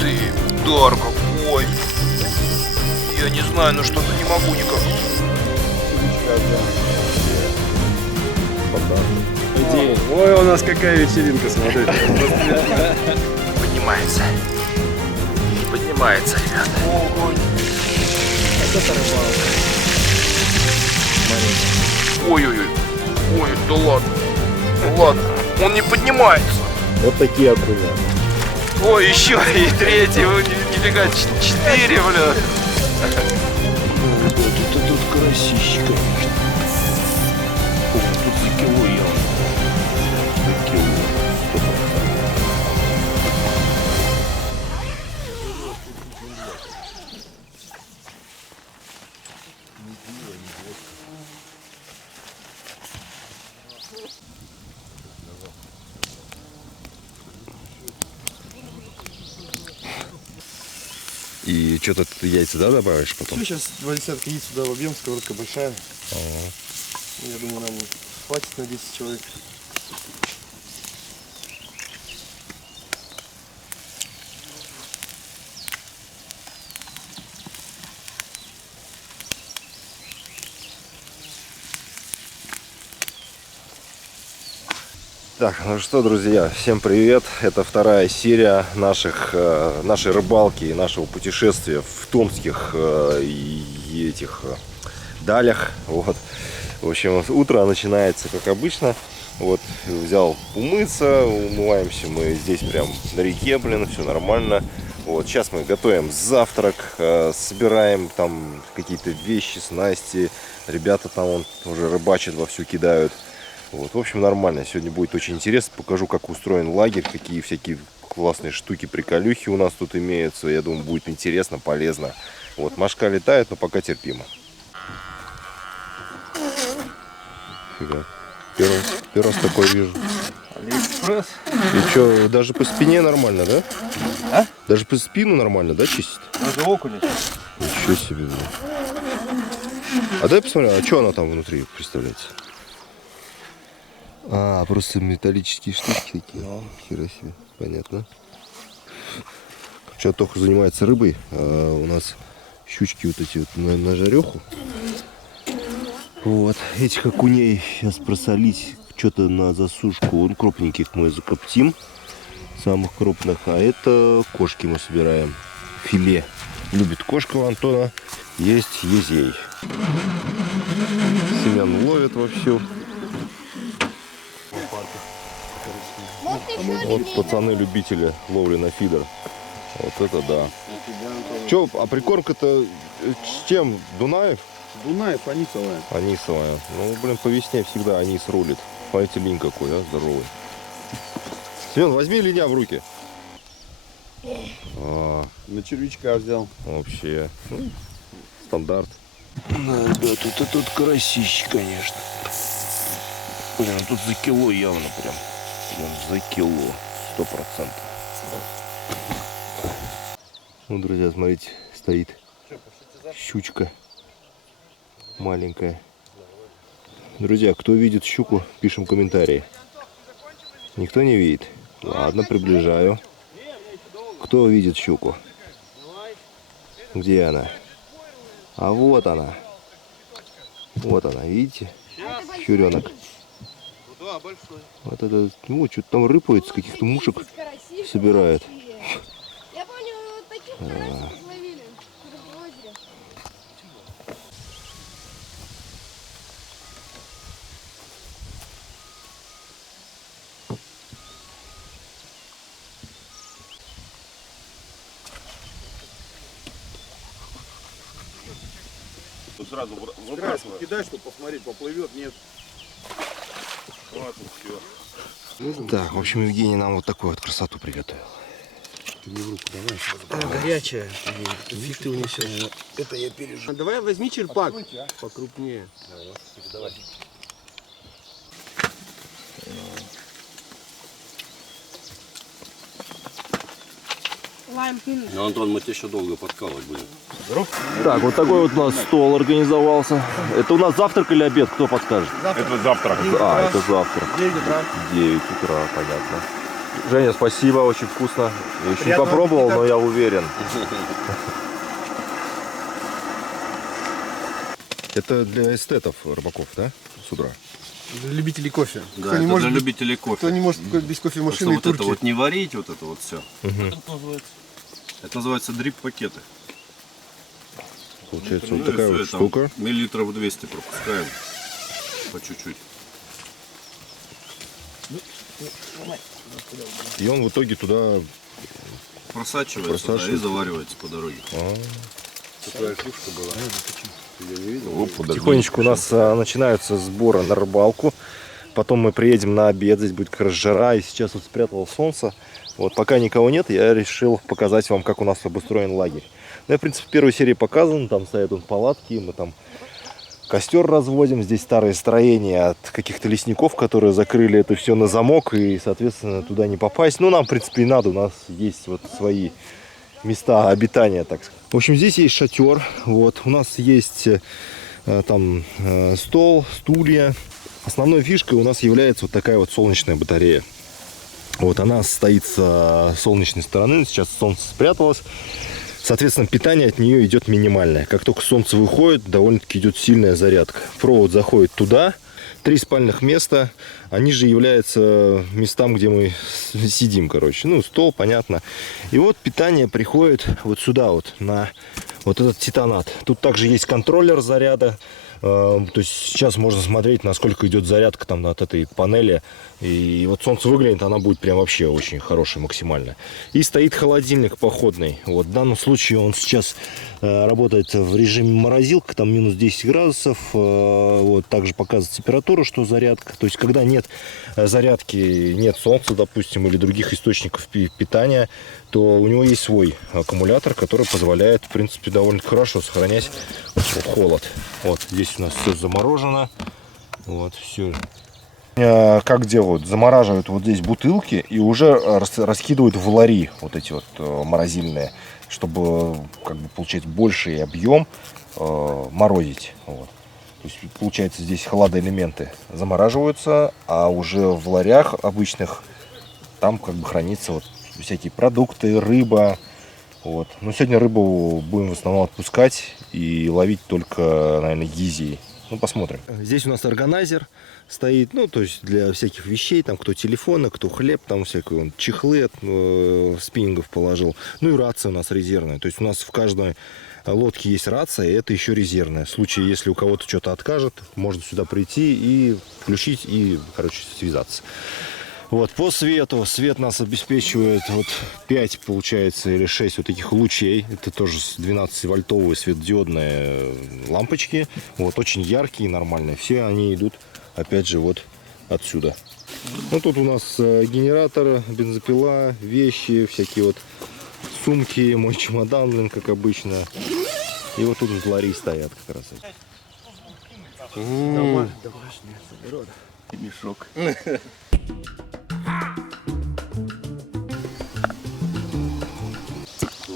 ты, удар какой. Я не знаю, но что-то не могу никак. Ой, у нас какая вечеринка, смотрите. Поднимается. Поднимается, ребята. Ой-ой-ой. Ой, да ладно. Ну ладно. Он не поднимается. Вот такие окуня. Ой, еще и третий. Нифига, 4, бля. Это тут красище, конечно. О, тут за кило явно. За кило. 100%. И что-то ты яйца, да, добавишь потом? Ну, сейчас 2 десятка яиц сюда вобьем, сковородка большая. Я думаю, нам хватит на 10 человек. Так, ну что, друзья, всем привет. Это вторая серия нашей рыбалки и нашего путешествия в томских далях. Вот. В общем, утро начинается как обычно. Вот, взял умыться, умываемся мы здесь прям на реке, блин, все нормально. Вот, сейчас мы готовим завтрак, собираем там какие-то вещи, снасти. Ребята там уже рыбачат, вовсю кидают. Вот, в общем, нормально. Сегодня будет очень интересно. Покажу, как устроен лагерь, какие всякие классные штуки, приколюхи у нас тут имеются. Я думаю, будет интересно, полезно. Вот, мошка летает, но пока терпимо. Фига. Первый раз такой вижу. Алиэкспресс. И что, даже по спине нормально, да? А? Даже по спину нормально, да, чистит? Даже окуня. Ничего себе, блин. А дай посмотрю, а что она там внутри представляется? А, просто металлические штучки такие. Хера себе, понятно. Сейчас Тоха занимается рыбой, а у нас щучки вот эти вот на жареху. Вот, этих окуней сейчас просолить, что-то на засушку. Вон крупненьких мы закоптим, самых крупных. А это кошки мы собираем, филе. Любит кошка у Антона, есть езей. Семен ловит вовсю. Вот пацаны-любители ловли на фидер. Вот это да. Че, а прикормка-то с чем? Дунаев? Дунаев, анисовая. Анисовая. Ну, блин, по весне всегда анис рулит. Смотрите, линь какой, а, здоровый. Семен, возьми линя в руки. На червячка взял. Вообще, стандарт. Да, ребят, это тут красище, конечно. Блин, тут за кило явно прям. Прям за кило. 100%. Ну, друзья, смотрите, стоит щучка маленькая. Друзья, кто видит щуку, пишем комментарии. Никто не видит? Ладно, приближаю. Кто видит щуку? Где она? А вот она. Вот она, видите? Щуренок. Вот это, ну, что-то там рыпается, каких-то мушек собирает. Я помню, вот таких карасиков ловили в озере. Сразу выбрасывай. Кидай, чтобы посмотреть, поплывет, нет. Вот и все. Так, в общем, Евгений нам вот такую вот красоту приготовил. Ты мне в руку давай. Горячая. Фиг ты унесешь. Это я переживу. Давай возьми черпак покрупнее. Давай. Лайм кинуть. Ну, Антон, мы тебя еще долго подкалывать будем. Так, вот такой вот у нас стол организовался. Это у нас завтрак или обед, кто подскажет? Это завтрак. А, это завтрак. 9 утра. 9 утра, понятно. Женя, спасибо, очень вкусно. Я еще не попробовал, но я уверен. Это для эстетов рыбаков, да, с утра? Для любителей кофе. Да, Кто не это может для быть- любителей кофе. Кто не может без Потому что кофемашины и вот это турки. вот не варить, вот это вот все. Это называется дрип-пакеты. Получается Ну вот и такая всё, вот там штука. Миллилитров 200 пропускаем. По чуть-чуть. И он в итоге туда... Просачивается, да, и Просачивается. заваривается по дороге. Такая клюшка была. Потихонечку у нас начинаются сборы на рыбалку. Потом мы приедем на обед, здесь будет как раз жара, и сейчас вот спрятало солнце. Вот пока никого нет, я решил показать вам, как у нас обустроен лагерь. Ну, я, в принципе, в первой серии показан, там стоят палатки, мы там костер разводим. Здесь старые строения от каких-то лесников, которые закрыли это все на замок, и, соответственно, туда не попасть. Ну, нам, в принципе, и надо, у нас есть вот свои места обитания, так сказать. В общем, здесь есть шатер, вот, у нас есть там стол, стулья. Основной фишкой у нас является вот такая вот солнечная батарея. Вот она стоит с солнечной стороны, сейчас солнце спряталось. Соответственно, питание от нее идет минимальное. Как только солнце выходит, довольно-таки идет сильная зарядка. Провод заходит туда. 3 спальных места. Они же являются местам, где мы сидим, короче. Ну, стол, понятно. И вот питание приходит вот сюда, вот на вот этот титанат. Тут также есть контроллер заряда. То есть сейчас можно смотреть, насколько идет зарядка там от этой панели. И вот солнце выглянет, она будет прям вообще очень хорошая, максимально. И стоит холодильник походный. Вот в данном случае он сейчас работает в режиме морозилка, там минус 10 градусов. Вот также показывает температуру, что зарядка. То есть когда нет зарядки, нет солнца, допустим, или других источников питания, то у него есть свой аккумулятор, который позволяет, в принципе, довольно хорошо сохранять холод. Вот здесь у нас все заморожено. Вот все. Как делают? Замораживают вот здесь бутылки и уже раскидывают в лари вот эти вот морозильные, чтобы как бы получать больший объем морозить. Вот. То есть получается здесь холодоэлементы замораживаются, а уже в ларях обычных там как бы хранится вот всякие продукты, рыба. Вот. Но сегодня рыбу будем в основном отпускать и ловить только, наверное, гизией. Ну, посмотрим. Здесь у нас органайзер стоит, ну, то есть для всяких вещей, там, кто телефоны, кто хлеб, там, всякие он, чехлы от спиннингов положил. Ну, и рация у нас резервная. То есть у нас в каждой лодке есть рация, и это еще резервная. В случае, если у кого-то что-то откажет, можно сюда прийти и включить, и, короче, связаться. Вот, по свету. Свет нас обеспечивает вот 5, получается, или 6 вот таких лучей. Это тоже 12-вольтовые светодиодные лампочки. Вот, очень яркие, нормальные. Все они идут, опять же, вот отсюда. Ну, тут у нас генератор, бензопила, вещи, всякие вот сумки, мой чемодан, блин, как обычно. И вот тут вот лари стоят как раз. Домашняя природа. Мешок.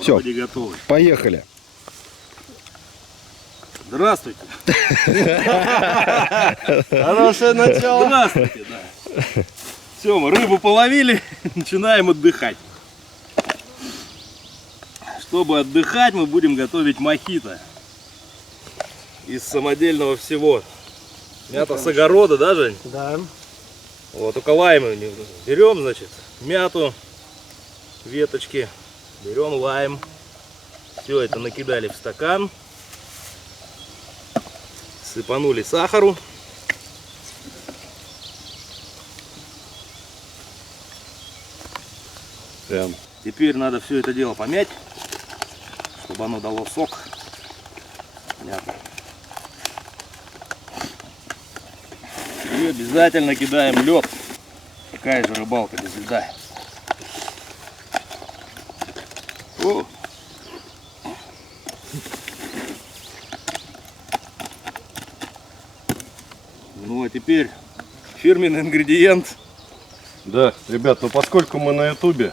Все, Вроде готовы. поехали. Здравствуйте. Хорошее начало. Здравствуйте, да. Все, мы рыбу половили, начинаем отдыхать. Чтобы отдыхать, мы будем готовить мохито. Из самодельного всего. Мята с огорода, да, Жень? Да. Вот, только лаймы берем, значит, мяту, веточки, берем лайм. Все это накидали в стакан. Сыпанули сахару. Прям. Теперь надо все это дело помять, чтобы оно дало сок. Понятно. И обязательно кидаем лед. Какая же рыбалка без льда. О. Ну а теперь фирменный ингредиент. Да, ребят, ну поскольку мы на ютубе,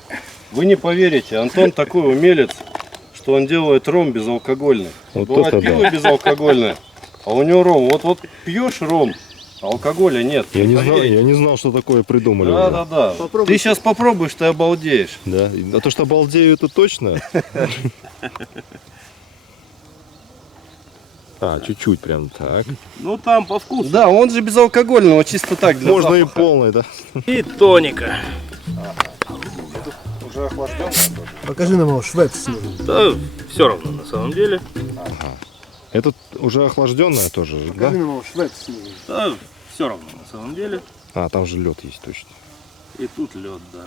вы не поверите, Антон такой умелец, что он делает ром безалкогольный. Вот Бывает это пиво да. безалкогольное, а у него ром. Вот пьешь ром, Алкоголя нет. Я не поверь. знал, что такое придумали. Да, уже. да, да. Ты сейчас попробуешь, ты обалдеешь. Да? А то, что обалдею, это точно? А, чуть-чуть прям так. Ну там по вкусу. Да, он же безалкогольного, чисто так для Можно и запаха. полный, да? И тоника. Уже охлажденный. Покажи нам его, швепс нужен. Да, все равно на самом деле. Этот уже охлажденное тоже, да? Покажи нам его, швепс нужен. Да, все равно на самом деле. А, там же лед есть точно. И тут лед, да.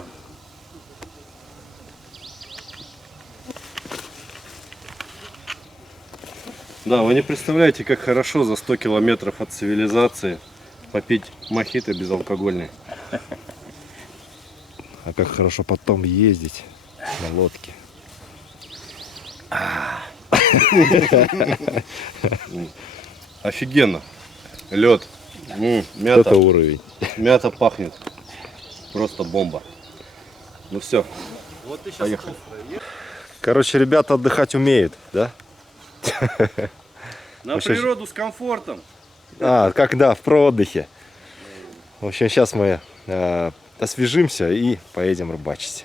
Да, вы не представляете, как хорошо за 100 километров от цивилизации попить мохито безалкогольный. А как хорошо потом ездить на лодке. Офигенно. Лед. Это Мята. уровень. Мята пахнет. Просто бомба. Ну все. Вот ты сейчас Поехали. Короче, ребята отдыхать умеют, да? На Вообще- природу с комфортом. А, как да, в проотдыхе. В общем, сейчас мы освежимся и поедем рыбачить.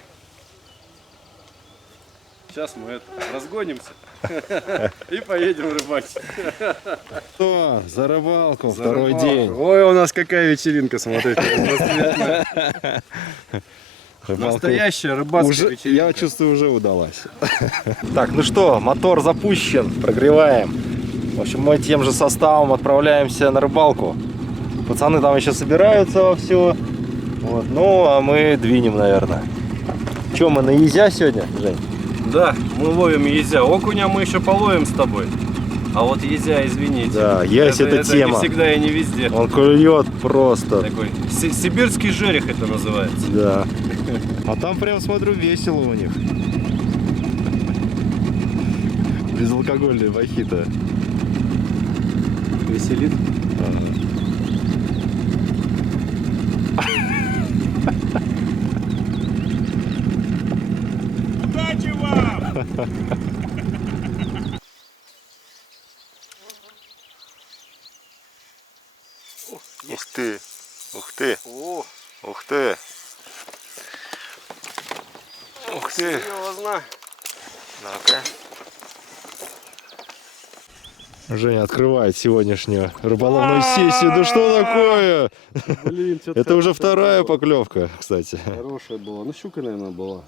Сейчас мы разгонимся и поедем рыбачить. Что, за рыбалку, второй день. Ой, у нас какая вечеринка, смотрите. Рыбалка Настоящая рыбацкая уже, вечеринка. я чувствую, уже удалась. Так, ну что, мотор запущен, прогреваем. В общем, мы тем же составом отправляемся на рыбалку. Пацаны там еще собираются вовсю. Вот, ну, а мы двинем, наверное. Че, мы на езя сегодня, Жень? Да, мы ловим езя. Окуня мы еще половим с тобой. А вот езя, извините. Да, есть эта тема. не всегда и не везде. Он клюет просто. Такой сибирский жерех это называется. Да. А там прям смотрю весело у них. Безалкогольные мохито. Веселит. Ух ты, ух ты, О, ух ты. Ух ты. серьезно. Ну-ка. Женя открывает сегодняшнюю рыболовную сессию. Да что такое? Блин, что-то Это уже вторая поклевка, кстати. хорошая была. Ну, щука, наверное, была.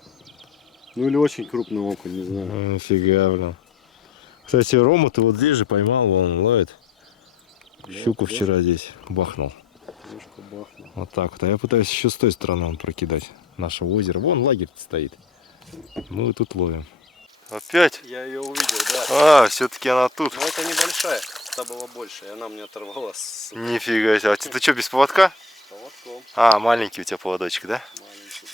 Ну, или очень крупный окунь, не знаю. Нифига, блин. Кстати, Рома ты вот здесь же поймал, он ловит. Щуку вчера здесь бахнул. Немножко бахнул. Вот так вот. А я пытаюсь еще с той стороны он прокидать. Нашего озера. Вон лагерь стоит. Мы вот тут ловим. Опять? Я ее увидел, да. А, все-таки она тут. Но это небольшая, та была больше, и она мне оторвала с Нифига себе. А ты что, без поводка? поводком. А, маленький у тебя поводочек, да? Маленький,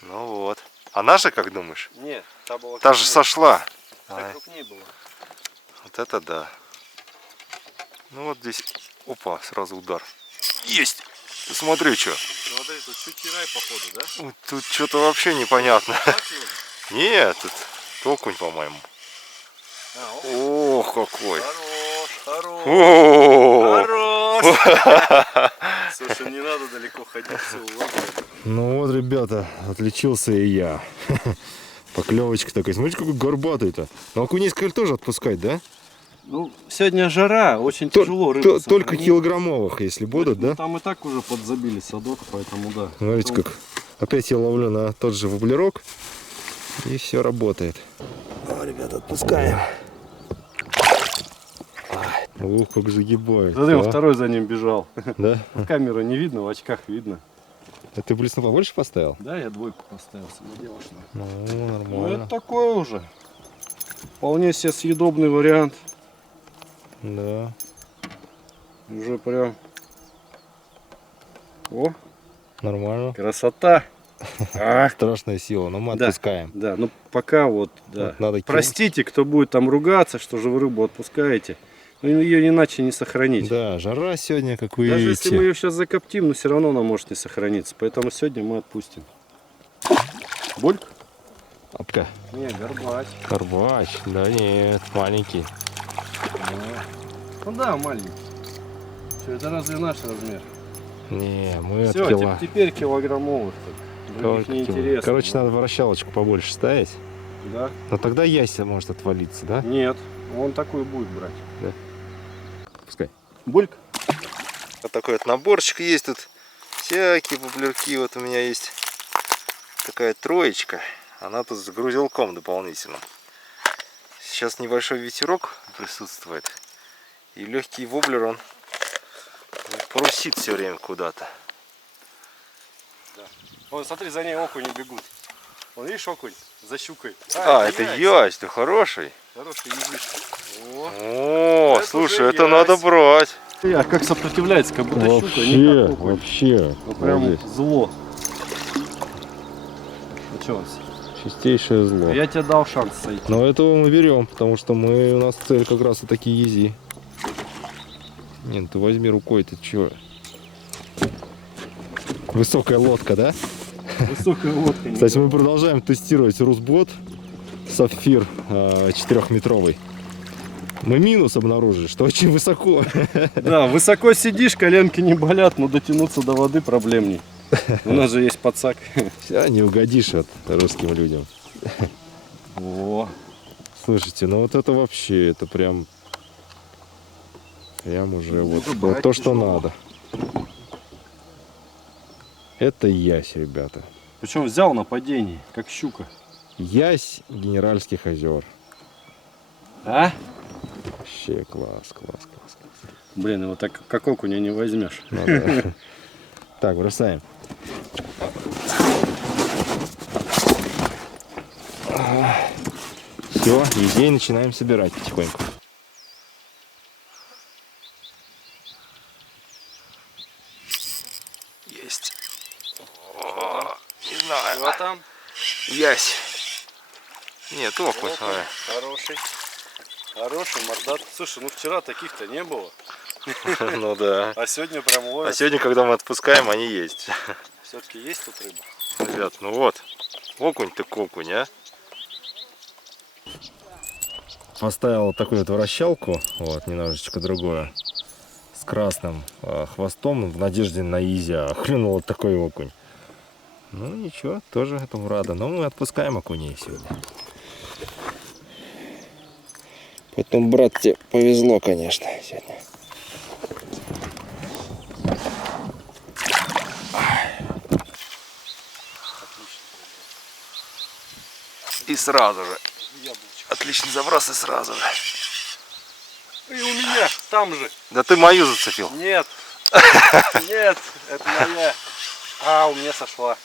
да. Ну вот. А наша, как думаешь? Нет, та была Та же крупнее. сошла. Та Ай, крупнее была. вот это да. Ну вот здесь. Опа, сразу удар. Есть! Ты смотри, что. Смотри, тут щучий рай, походу, да? Тут что-то вообще непонятно. Нет, тут окунь, по-моему. Ох, какой. Хорош, хорош. О! Хорош. Слушай, не надо далеко ходить, все улавливать. Ну вот, ребята, отличился и я. Поклевочка такая. Смотрите, какой горбатый-то. Но окуней, сказали, тоже отпускать, да? Ну, сегодня жара, очень тяжело рыбу Только сохранить. килограммовых, если будут, Ну, да? там и так уже подзабили садок, поэтому да. Смотрите, как. Опять я ловлю на тот же воблерок. И все работает. О, ребята, отпускаем. Ух, как загибает. Смотри, а? второй за ним бежал. Да? В камеру не видно, в очках видно. А ты блесну побольше поставил? Да, я двойку поставил самоделочную. Ну, Ну, нормально. это такое уже. Вполне себе съедобный вариант. Да. Уже прям... О, Нормально. красота. Страшная сила, но мы Да. отпускаем. Да, ну пока вот, да. Вот надо кинуть. Простите, кто будет там ругаться, что же вы рыбу отпускаете. Но ее иначе не сохранить. Да, жара сегодня, как вы Даже видите. если мы ее сейчас закоптим, но все равно она может не сохраниться. Поэтому сегодня мы отпустим. Бульк? Апка. Не, горбач. Карбач. Да нет, маленький. Ну да, маленький. Что, это разве наш размер? Не, мы от Все, кило. теперь килограммовых. Других не интересно. Короче, надо вращалочку побольше ставить. Да? Но тогда яйца может отвалиться, да? Нет, он такой будет брать. Пускай. Бульк. Вот такой вот наборчик есть тут. Всякие воблерки. Вот у меня есть такая троечка. Она тут с грузилком дополнительным. Сейчас небольшой ветерок присутствует. И легкий воблер, он парусит все время куда-то. Вон, смотри, за ней окуни бегут. Вон, видишь, окунь за щукой. Это ясь, ты хороший. Хороший язык. О, Это слушай, уже это ясь. надо брать. А как сопротивляется, как будто щука, не как окунь. вообще. Ну, прям зло. Ну что, Чистейшее зло. я тебе дал шанс сойти. Но этого мы берем, потому что у нас цель как раз и такие ези. Не, ну ты возьми рукой, ты чё? Высокая лодка, да? Высокая лодка. Кстати, мы продолжаем тестировать Русбот Сапфир 4-метровый. Мы минус обнаружили, что очень высоко. Да, высоко сидишь, коленки не болят, но дотянуться до воды проблемней. У нас же есть подсак. Все, не угодишь от русским людям. О, Слушайте, ну вот это вообще, это прям уже вот, Ну, вот брать то, что тяжело. надо. Это ясь, ребята. причем взял на падении, как щука. Ясь Генеральских озер. А? Вообще класс. Блин, его так как окуня не возьмешь. Ну да. Так, бросаем. Все, идей начинаем собирать потихоньку. Есть. Не знаю. Что там? Ясь. Нет, окунь, смотри. Хороший. Хороший мордат. Слушай, ну вчера таких-то не было. Ну да. А сегодня прям А ловят. сегодня, когда мы отпускаем, они есть. Все-таки есть тут рыба? Ребят, ну вот. Окунь так окунь, а. Поставил вот такую вот вращалку, вот, немножечко другую, с красным хвостом, в надежде на изи, а клюнул вот такой окунь. Ну ничего, тоже этому рада. Но мы отпускаем окуней сегодня. Потом, брат, тебе повезло, конечно, сегодня. И сразу же. Отличный заброс и сразу же. И у меня там же. Да ты мою зацепил. Нет. Нет, это моя. А, у меня сошла.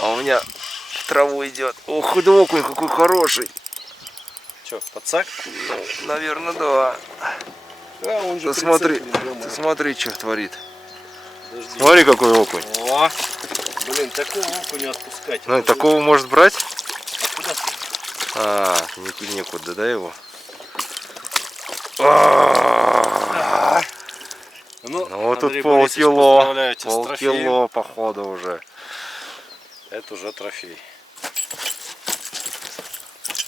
А у меня в траву идет. Ох, да окунь какой хороший. Че, подсак? Ну, наверное, да. А, он же Ты смотри, прицеплен, ё-моё. ты смотри, что творит. Подожди. Смотри, какой окунь. О, блин, такого окуня отпускать. Ну и Это такого может брать? А куда ты? А, некуда, да, его? Ну, Ну вот Андрей тут Борисович, полкило. поздравляю тебя с трофеем. Полкило, походу, уже. Это уже трофей.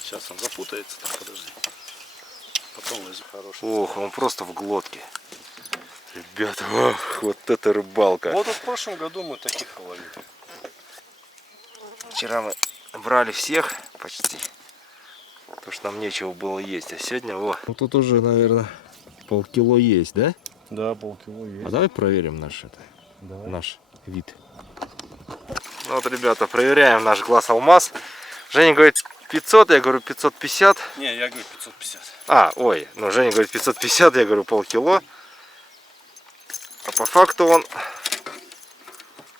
Сейчас он запутается, там, подожди. Потом возьму хороший. Ох, он просто в глотке. Ребята, ох, вот это рыбалка. Вот в прошлом году мы таких ловили. Вчера мы брали всех почти. Потому что нам нечего было есть. А сегодня, вот. Ну тут уже, наверное, полкило есть, да? Да, полкило есть. А давай проверим наш Давай. наш вид. Ну вот, ребята, проверяем наш глаз алмаз. Женя говорит 500, я говорю 550. Не, я говорю 550. А, ой, ну Женя говорит 550, я говорю полкило. А по факту он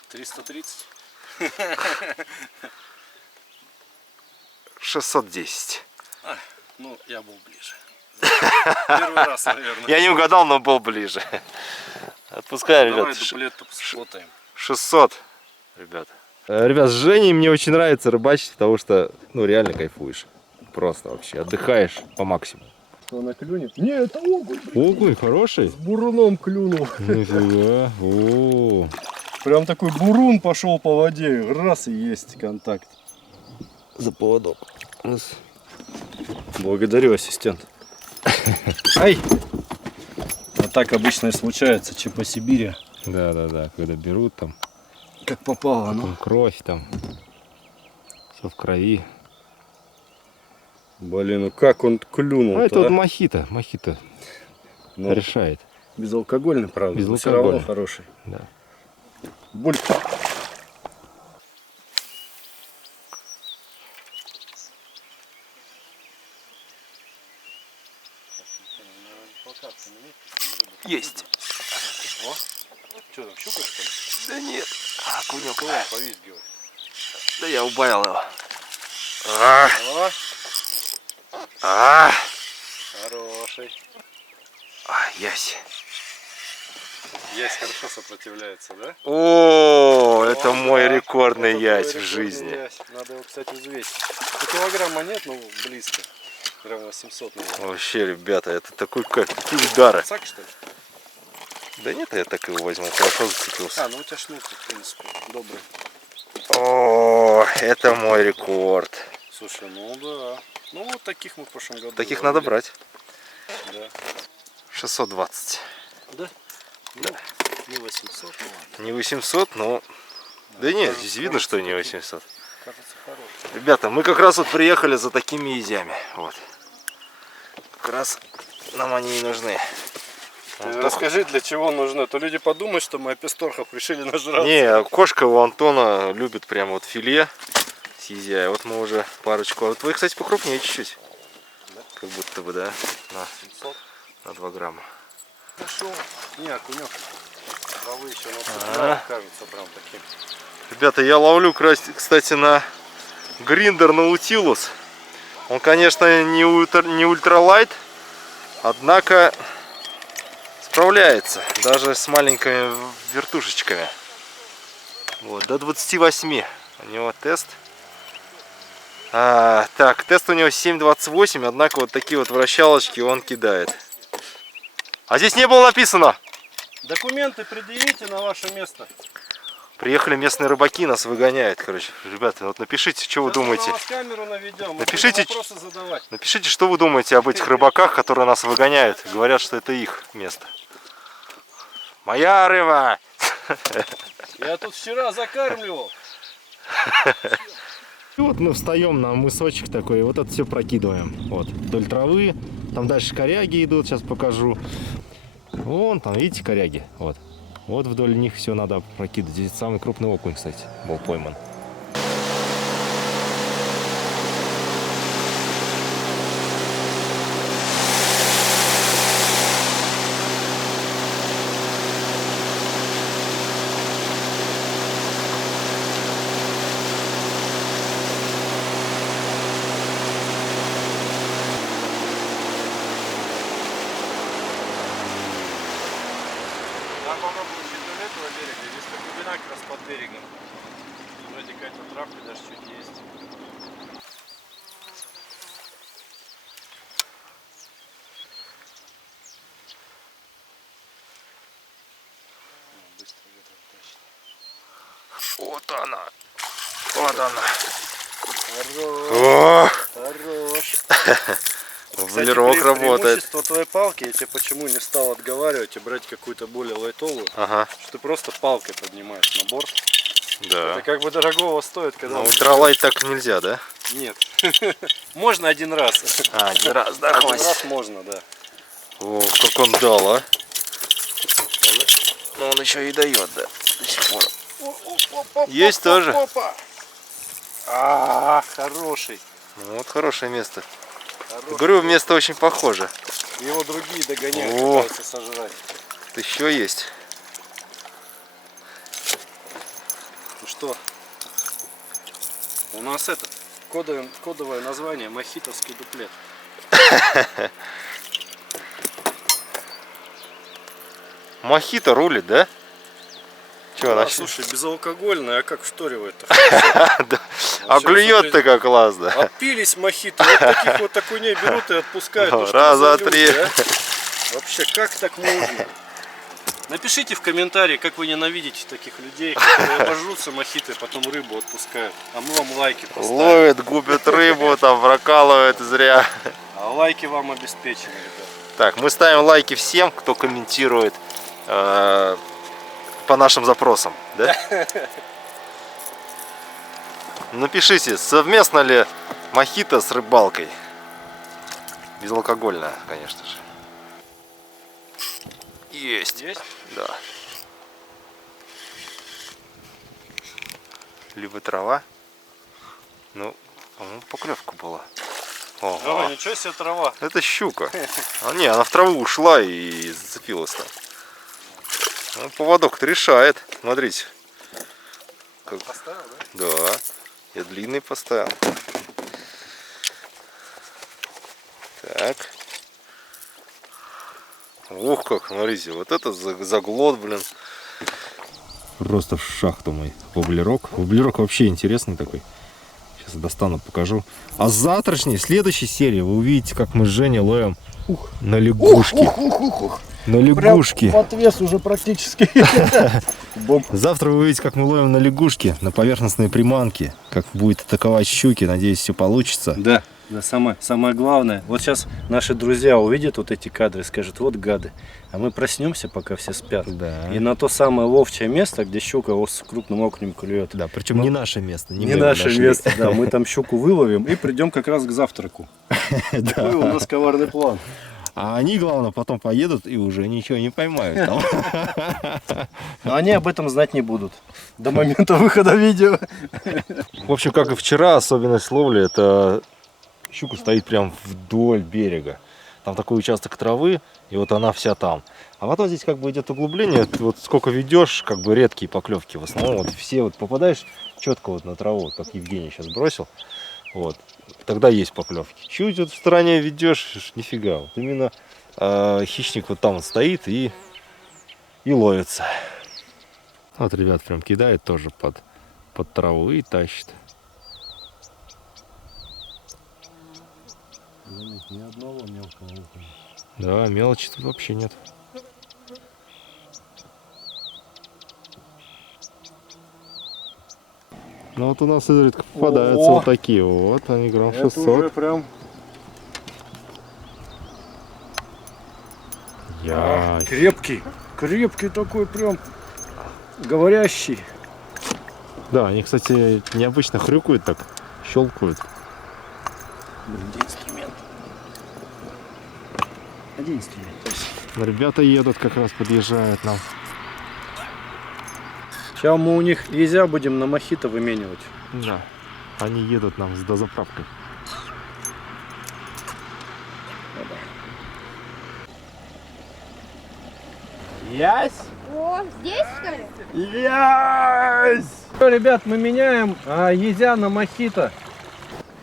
330. 610. Ну, я был ближе. Первый раз, наверное. Я не угадал, но был ближе. Отпускаем, Давай ребят. дуплет-то посмотрим. 600, ребята. Ребят, с Женей мне очень нравится рыбачить, потому что, ну, реально кайфуешь. Просто вообще отдыхаешь по максимуму. Что, она клюнет? Не, это окунь. Окунь хороший. С буруном клюнул. Нифига. О, Прям такой бурун пошел по воде. Раз и есть контакт. за поводок. Раз. Благодарю, ассистент. Ай! Вот так обычно и случается, че по Сибири. Да, когда берут там, Как попало, ну. потом кровь там, все в крови. Блин, ну как он клюнул? А это вот мохито Ну, решает. безалкогольный, правда, но все Безалкогольный. равно хороший. Да. Буль. Есть. Что там, щука, что ли? Да нет. Окунек. Повизгивает. Да я убавил его. Хороший. Ясь. Ясь хорошо сопротивляется, да? О, это мой да. рекордный Вот это ясь твой в рекордный жизни. ясь. Надо его, кстати, взвесить. Ну, килограмма нет, но близко. Грамм 800, наверное. Вообще, ребята, это такой кайф, такие удары. Цак, что ли? Да нет, я так его возьму, хорошо зацепился. Ну у тебя шнурки, в принципе, добрый. О, это мой рекорд. Слушай, ну да. Ну вот таких мы в прошлом году Таких ловили. надо брать. Да. 620. Да? Ну, не 800, ну ладно. Не 800, но... Да нет, здесь видно, что не 800. Кажется, хороший. Ребята, мы как раз вот приехали за такими езями. Вот. Как раз нам они и нужны. Расскажи, для чего нужно. То люди подумают, что мы опесторхов решили нажраться. Не, кошка у Антона любит прям вот филе с езя. Вот мы уже парочку. А вот вы, кстати, покрупнее чуть-чуть. Да? Как будто бы, да? 700. На 2 грамма. Нашел. Не, окунек. Травы еще на кажется прям таким. Ребята, я ловлю, кстати, на гриндер Наутилус. Он, конечно, не ультралайт, однако справляется даже с маленькими вертушечками. Вот, до 28 у него тест. Так, тест у него 7.28, однако вот такие вот вращалочки он кидает. А здесь не было написано. Документы предъявите на ваше место. Приехали местные рыбаки, нас выгоняют, короче. Ребята, вот напишите, что вы думаете. Мы на вас камеру наведем, Напишите, вопросы задавать. Напишите, что вы думаете об этих рыбаках, которые нас выгоняют. Говорят, что это их место. Моя рыба! Я тут вчера закармливал. И вот мы встаем на мысочек такой, и вот это все прокидываем. Вот, вдоль травы. Там дальше коряги идут, сейчас покажу. Вон там, видите, коряги. Вот. Вот вдоль них все надо прокидывать. Здесь самый крупный окунь, кстати, был пойман. Я попробую чуть до этого берега. Здесь как глубина как раз под берегом. Вроде какая-то травка даже чуть есть. Быстро ветром тащит. Вот она. Вот она. Хорош. О, Хорош. Валерок работает. Преимущество твоей палки, я тебе почему не стал отговаривать и брать какую-то более лайтовую, Ага, что ты просто палкой поднимаешь на борт. да. Это как бы дорогого стоит, когда... Но ультралайт так нельзя, да? Нет. Можно один раз. Один раз, да, Один хватит. раз можно, да. О, как он дал, а? Но он еще и дает, да, до сих пор. Есть тоже. Хороший. Ну, вот хорошее место. Хороший. Говорю, место очень похоже. Его другие догоняют, О. пытаются сожрать. Тут еще есть. Ну что, у нас это кодовое название мохитовский дуплет. Мохито рулит, да? Че, Да, она слушай, безалкогольное, а как вшторивает-то? А клюет-то как классно. Отпились мохито, вот таких вот окуней берут и отпускают. Ну, что Раз, за два, люди, три. а? Вообще, как так можно? Напишите в комментарии, как вы ненавидите таких людей, которые обожрутся мохито и потом рыбу отпускают. А мы вам лайки поставим. Ловит, губит рыбу, там прокалывает зря. А лайки вам обеспечены, ребята. Так, мы ставим лайки всем, кто комментирует по нашим запросам, да? Напишите, совместно ли мохито с рыбалкой. Безалкогольная, конечно же. Есть. Есть? Да. Либо трава. Ну, по-моему, поклевка была. Ого. Ой, ничего себе трава. Это щука. Не, она в траву ушла и зацепилась там. Ну, поводок-то решает. Смотрите. Как... Поставил, да? Да. Я длинный поставил. Так. Ух, как, смотрите, вот это заглот, блин. Просто в шахту мой воблерок. Воблерок вообще интересный такой. Сейчас достану, покажу. А с завтрашней, следующей серии вы увидите, как мы с Женей ловим на лягушки. На лягушки. Отвес уже практически. Завтра вы увидите, как мы ловим на лягушки, на поверхностные приманки. Как будет атаковать щуки. Надеюсь, все получится. Да, да, самое главное. Вот сейчас наши друзья увидят вот эти кадры и скажут: вот гады. А мы проснемся, пока все спят. Да. И на то самое ловчее место, где щука с крупным окунем клюет. Да, причем не наше место. Не наше место, да. Мы там щуку выловим и придем как раз к завтраку. Такой у нас коварный план. А они, главное, потом поедут и уже ничего не поймают там. Но они об этом знать не будут до момента выхода видео. В общем, как и вчера, особенность ловли — это щука стоит прям вдоль берега. Там такой участок травы, и вот она вся там. А потом здесь как бы идет углубление, вот сколько ведешь, как бы редкие поклевки. В основном вот все вот попадаешь четко вот на траву, вот как Евгений сейчас бросил. Вот. Тогда есть поклевки. Чуть вот в стороне ведешь, нифига. Вот именно хищник вот там вот стоит и ловится. Вот ребят прям кидает тоже под траву и тащит. Ни одного мелкого окуня. Да, мелочи тут вообще нет. Ну вот у нас изредка попадаются вот такие вот, они грамм 600. Это уже прям... Ясь. Крепкий такой прям, говорящий. Да, они, кстати, необычно хрюкают так, щелкают. Где инструмент? Где инструмент? Ребята едут, как раз подъезжают нам. Сейчас мы у них езя будем на мохито выменивать. Да, они едут нам с дозаправкой. Ясь! О, здесь, что ли? Ясь! Все, ребят, мы меняем езя на мохито.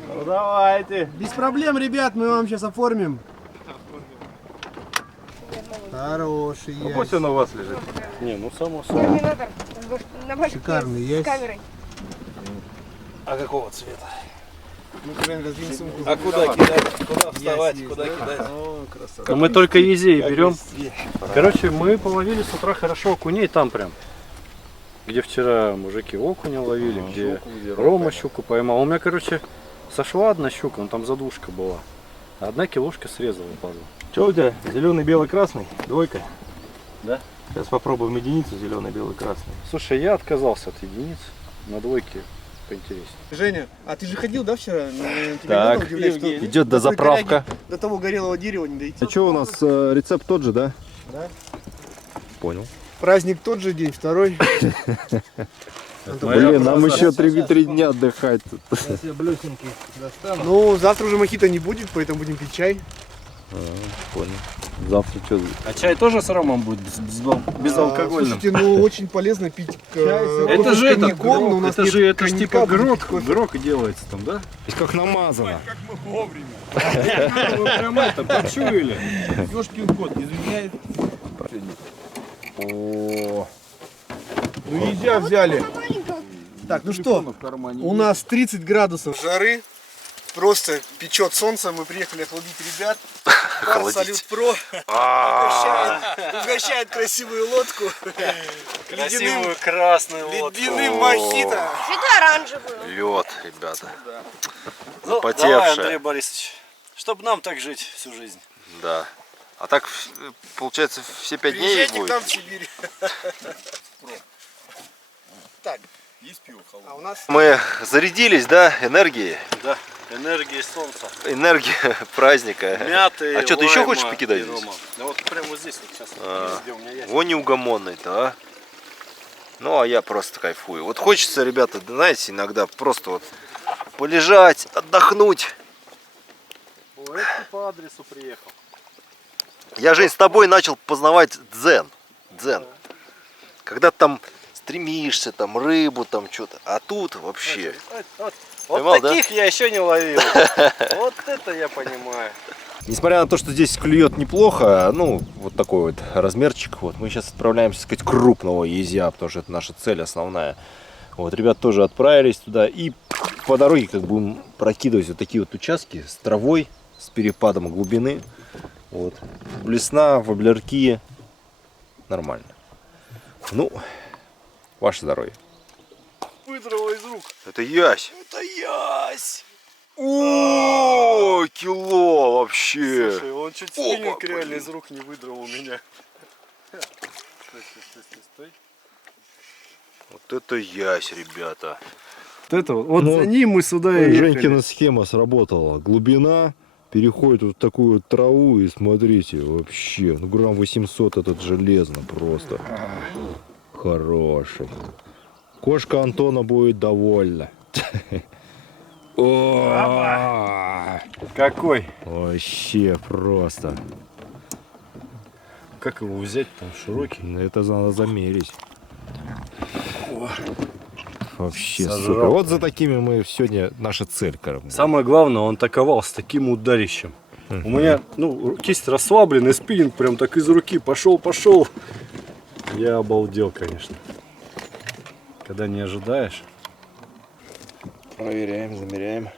Ну давайте. Без проблем, ребят, мы вам сейчас оформим. Хороший Ну, ясь. пусть он у вас лежит. Не, ну само собой. Терминатор на башке Шикарный с ясь. камерой. А какого цвета? Ну, прям раздвинь сумку. А куда кидать? Куда вставать? Есть, Куда да? кидать? О, красота. Мы только езей берем. Короче, мы половили с утра хорошо окуней там прям. Где вчера мужики окуня ловили, где Рома щуку поймал. У меня, короче, сошла одна щука, но там задушка была. А одна килошка срезала, падла. Что у тебя? Зеленый, белый, красный? Двойка? Да. Сейчас попробуем единицу, зеленый, белый, красный. Слушай, я отказался от единиц. На двойке поинтереснее. Женя, а ты же ходил, да, вчера? Тебя Так, надо удивлять, что идет до той дозаправка. коряги, до того горелого дерева не дойти. А что у нас рецепт тот же, да? Да. Понял. Праздник тот же день, второй. Блин, нам еще 3 дня отдыхать тут. Я блюсенький достану. Ну, завтра уже мохито не будет, поэтому будем пить чай. Понял. Завтра что? А чай тоже с ромом будет безалкогольным? Слушайте, ну очень полезно пить Это же это коньяком, но у нас это нет же это ж коньяка, типа будем грок, пить кофе. грок делается там, да? Как намазано. Вы прям это почуяли. Ёшкин кот, извиняюсь. О, Ну нельзя взяли. Маленького. Так, ну что, у нас 30 градусов жары. Просто печет солнце, мы приехали охладить ребят. Бар Салют Про угощает красивую лодку. Красивую красную лодку. Ледяным мохито. Светло-оранжевую. лед, ребята. Ну, Запотевшая. давай, Андрей Борисович, чтобы нам так жить всю жизнь. Да. А так, получается, все 5 дней Приезжайте к будет? нам в Сибирь. Так, есть пиво холодное. А у нас... Мы зарядились, да, энергией? Да, энергия солнца. Энергия праздника. Мяты, А что, ты еще лайма хочешь покидать и здесь? рома. Да вот прямо вот здесь вот сейчас. Везде у меня есть. Вон неугомонный-то, а. Ну, а я просто кайфую. Вот хочется, ребята, знаете, иногда просто вот полежать, отдохнуть. О, это ты по адресу приехал. Я, Жень, с тобой начал познавать дзен. Дзен. Когда ты там стремишься, там рыбу, там что-то. А тут вообще. Вот Поймал, да? таких я еще не ловил. Вот это я понимаю. Несмотря на то, что здесь клюет неплохо, ну, вот такой вот размерчик, вот, мы сейчас отправляемся искать крупного езя, потому что это наша цель основная. Вот, ребят тоже отправились туда, и по дороге как будем прокидывать вот такие вот участки с травой, с перепадом глубины. Вот, блесна, воблерки, нормально. Ну, ваше здоровье. Выдрало из рук. Это ясь. Это ясь. О, кило вообще. Слушай, он чуть Опа, спиннинг реально блин. из рук не выдрал у меня. Стой. Вот это ясь, ребята. Вот это вот Ну, за ним мы сюда и Женькина схема сработала. Глубина переходит вот в такую вот траву, и смотрите, вообще, ну грамм 800 этот железно просто. Хороший. Кошка Антона будет довольна. О, Какой? вообще просто. Как его взять там широкий? Это надо замерить. Вообще Сожрал. супер. Вот за такими мы сегодня наша цель, короче. Самое главное, он таковал с таким ударищем. У меня, ну, кисть расслабленная, спиннинг прям так из руки пошел. Я обалдел, конечно. Когда не ожидаешь. Проверяем, замеряем.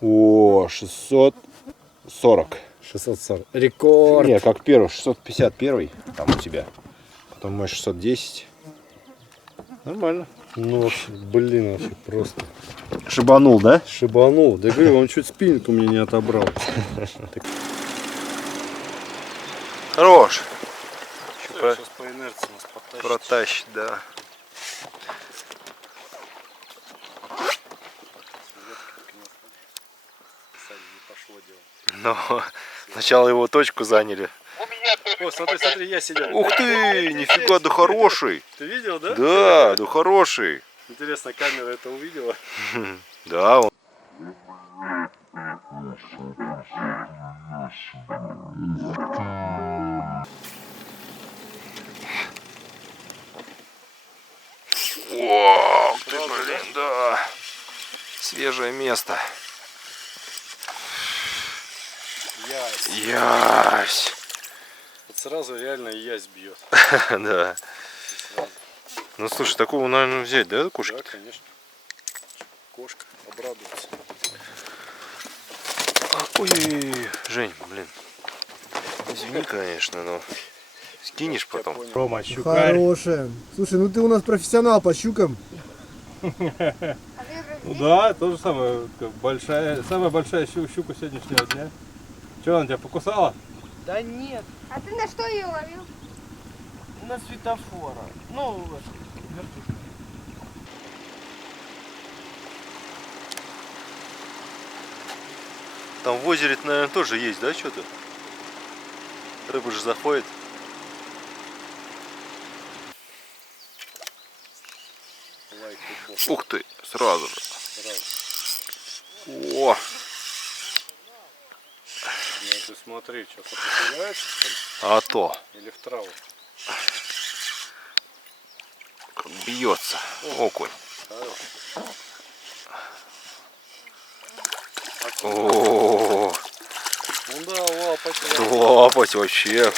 О, 640. 640. Рекорд. Не, как первый, 651 там у тебя. Потом мой 610. Нормально. Ну, вообще, блин, вообще просто. Шибанул, да? Шибанул. Да говорю, он чуть спиннинг у меня не отобрал. Хорош. Сейчас по инерции нас подтащит. Протащит, да. Но сначала его точку заняли. О, смотри, я сидел. Ух ты, нифига, да хороший. Ты видел, да? Да хороший. Интересно, камера это увидела? Да, он. О, ты, блин, да. Свежее место. Ясь. Вот сразу реально ясь бьет. Да. Ну слушай, такого, наверное, взять, да, кошки? Да, конечно. Кошка обрадуется. Ой, Жень, блин. Извини, конечно, но скинешь потом. Рома, щукарь. Хорошая. Слушай, ну ты у нас профессионал по щукам. Ну да, то же самое. Самая большая щука сегодняшнего дня. Что, она тебя покусала? А ты на что ее ловил? На светофора. Ну, вот. Там в озере, наверное, тоже есть, да, что-то? Рыба же заходит. Ух ты, сразу же. О, Ну ты смотри, что сопротивляется, что ли? а то, Или в траву? как бьется окунь. О, Ну да, лапать. лапать вообще.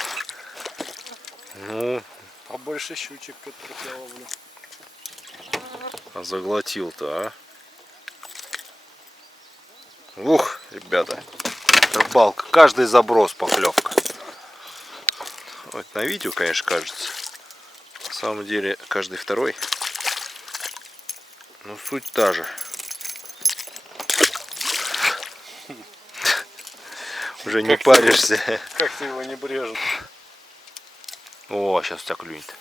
Ну, Побольше щучек, которых я ловлю. а заглотил-то, а? Ух, ребята, рыбалка, каждый заброс поклевка. Вот на видео, конечно, кажется. На самом деле, каждый второй. Но суть та же. Уже не паришься. Как ты его небрежно. О, сейчас у тебя клюнет.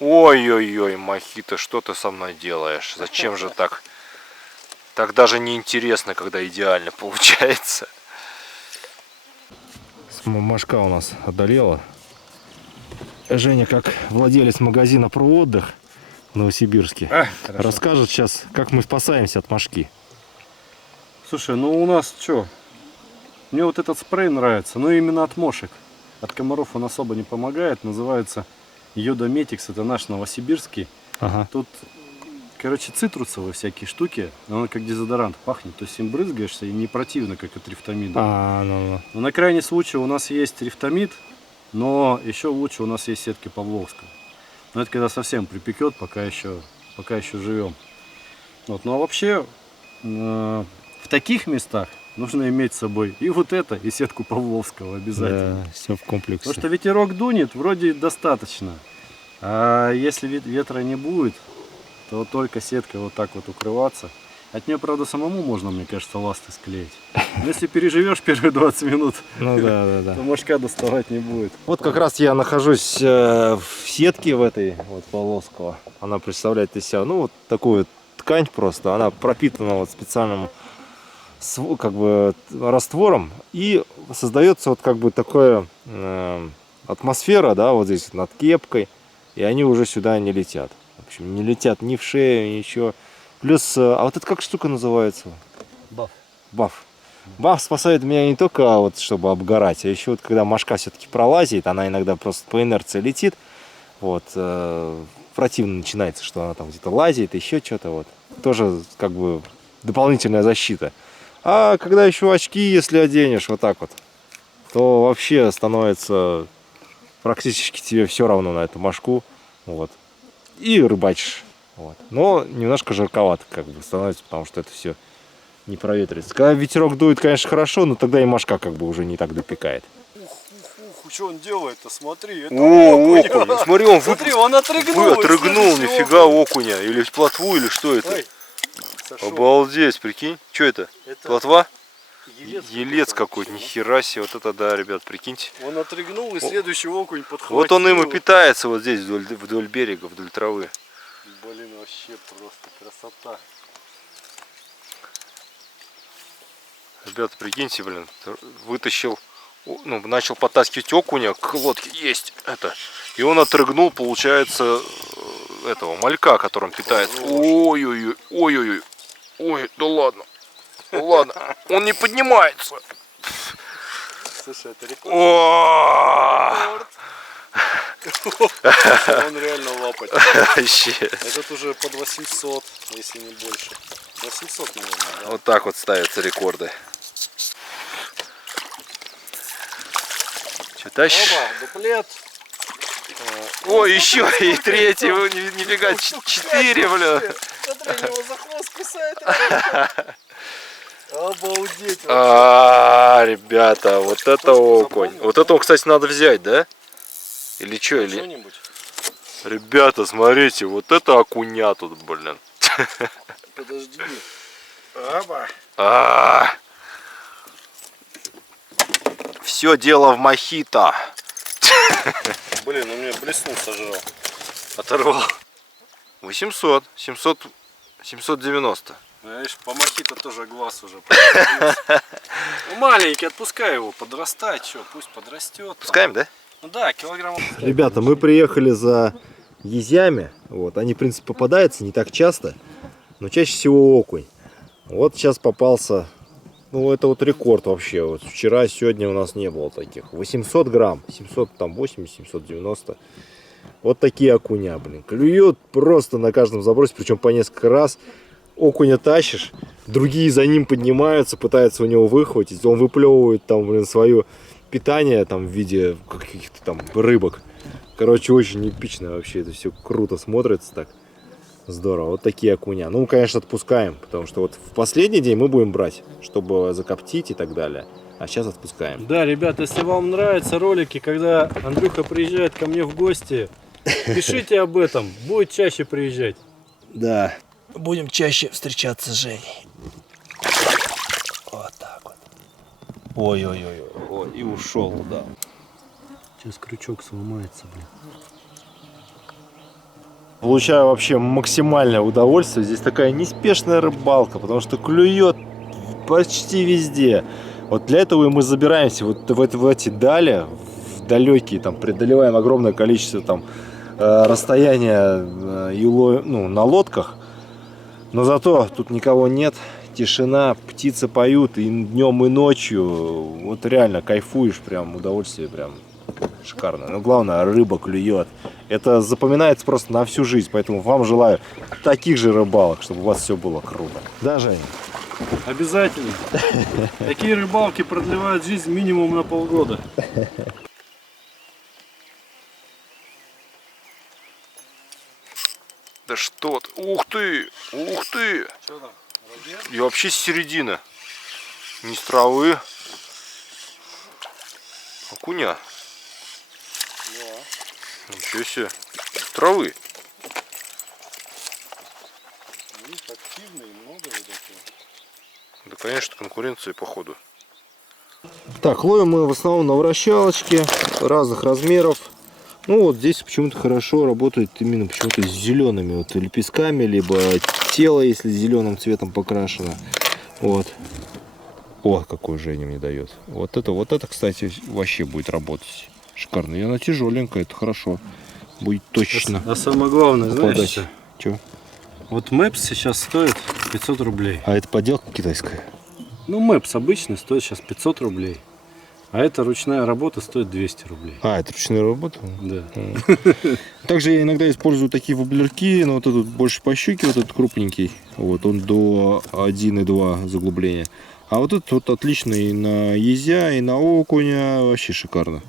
Ой-ой-ой, Мохито, что ты со мной делаешь? Зачем же так? Так даже не интересно, когда идеально получается. Мошка у нас одолела. Женя, как владелец магазина «Про отдых» в Новосибирске, расскажет сейчас, как мы спасаемся от мошки. Слушай, ну у нас что? Мне вот этот спрей нравится, но именно от мошек. От комаров он особо не помогает. Называется Йодометикс, это наш новосибирский. Ага. Тут, короче, цитрусовые всякие штуки, но он как дезодорант пахнет. То есть им брызгаешься и не противно, как от рифтамида. Ну. Но на крайний случай у нас есть рифтамид, но еще лучше у нас есть сетки Павловского. Но это когда совсем припекет, пока еще живем. Вот. Ну а вообще в таких местах нужно иметь с собой и вот это, и сетку Павловского обязательно. Да, все в комплексе. Потому что ветерок дунет, вроде достаточно. А если ветра не будет, то только сеткой вот так вот укрываться. От нее, правда, самому можно, мне кажется, ласты склеить. Но если переживешь первые 20 минут, то мошка доставать не будет. Вот как раз я нахожусь в сетке в этой вот Павловского. Она представляет из себя, ну, вот такую вот ткань просто. Она пропитана вот специальным как бы раствором, и создается вот как бы такая атмосфера, да, вот здесь над кепкой, и они уже сюда не летят. В общем, не летят ни в шею, ничего. Плюс, а вот это как штука называется? Баф. Баф. Баф спасает меня не только вот чтобы обгорать, а еще вот когда мошка все-таки пролазит, она иногда просто по инерции летит, вот, противно начинается, что она там где-то лазит, еще что-то, вот. Тоже как бы дополнительная защита. А когда еще очки, если оденешь вот так вот, то вообще становится практически тебе все равно на эту мошку, вот, и рыбачишь. Вот. Но немножко жарковато как бы становится, потому что это все не проветривается. Когда ветерок дует, конечно, хорошо, но тогда и мошка как бы уже не так допекает. Ух, что он делает-то, смотри. Это окунь. Смотри, он смотри, он отрыгнул. Отрыгнул, нифига окуня. Или плотву, или что это? Ой, обалдеть, прикинь. Что это? Плотва? Елец какой-то, да? нихера себе. Вот это да, ребят, прикиньте. Он отрыгнул, и следующий окунь подхватил. Вот он им и питается вот здесь, вдоль берега, вдоль травы. Блин, вообще просто красота. Ребята, прикиньте, блин, вытащил, ну, начал подтаскивать окуня к лодке, есть это. И он отрыгнул, получается, этого малька, которым питается. Ой-ой-ой, ой-ой-ой, ой, да ладно, ладно, он не поднимается. Слушай, это рекорд. Он реально лапать. Вообще. Этот уже под 800, если не больше. 800, наверное, да? Вот так вот ставятся рекорды. Что тащишь? Оба, дуплет. Ой, еще и третий, нифига, 4, бля. Смотри, его за хвост кусает. Обалдеть. Ребята, вот это окунь. Вот этого, кстати, надо взять, да? Или что? Или... Ребята, смотрите, вот это окуня тут, блин. Подожди. Все дело в мохито. Блин, у меня блеснул, сожрал. Оторвал. 800, 700, 790. Видишь, по мохито тоже глаз уже. Ну, маленький, отпускай его, подрастать, что, пусть подрастет. Пускаем, да? Ну да, килограммов. Ребята, мы приехали за езями. Вот, они, в принципе, попадаются не так часто, но чаще всего окунь. Вот сейчас попался, ну это вот рекорд вообще. Вот вчера, сегодня у нас не было таких. 800 грамм, 780, 790. Вот такие окуня, блин. Клюет просто на каждом забросе, причем по несколько раз. Окуня тащишь, другие за ним поднимаются, пытаются у него выхватить. Он выплевывает там, блин, свое питание там в виде каких-то там рыбок. Короче, очень эпично вообще. Это все круто смотрится так. Здорово. Вот такие окуня. Ну, конечно, отпускаем, потому что вот в последний день мы будем брать, чтобы закоптить и так далее. А сейчас отпускаем. Да, ребят, если вам нравятся ролики, когда Андрюха приезжает ко мне в гости, пишите об этом. Будет чаще приезжать. Да. Будем чаще встречаться с Женей. Вот так вот. Ой-ой-ой, и ушел, да. Сейчас крючок сломается, блин. Получаю вообще максимальное удовольствие. Здесь такая неспешная рыбалка, потому что клюет почти везде. Вот для этого и мы забираемся вот в эти дали, в далекие, там, преодолеваем огромное количество там расстояния на лодках. Но зато тут никого нет, тишина, птицы поют и днем, и ночью. Вот реально кайфуешь, прям удовольствие прям шикарно. Но главное, рыба клюет. Это запоминается просто на всю жизнь. Поэтому вам желаю таких же рыбалок, чтобы у вас все было круто. Да, Женя? Обязательно. Такие рыбалки продлевают жизнь минимум на полгода. Да что ты? Ух ты! Ух ты! Что там? И вообще с середины. Не с травы. Окуня. Да. Ничего себе. С травы. Активные, много вот такого. Да, конечно, конкуренция походу. Так, ловим мы в основном на вращалочке разных размеров. Ну вот здесь почему-то хорошо работает именно почему-то с зелеными вот лепестками, либо тело, если зеленым цветом покрашено. Вот. О, какой Женя мне дает. Вот это, кстати, вообще будет работать шикарно. И она тяжеленькая, это хорошо. Будет точно. А самое главное, знаешь что? Чё? Вот Мэпс сейчас стоит 500 рублей. А это подделка китайская? Ну, Мэпс обычный стоит сейчас 500 рублей. А эта ручная работа стоит 200 рублей. А, это ручная работа? Да. Также я иногда использую такие воблерки, но вот этот больше по щуке, вот этот крупненький. Вот, он до 1,2 заглубления. А вот этот вот отличный на езя и на окуня, вообще шикарно.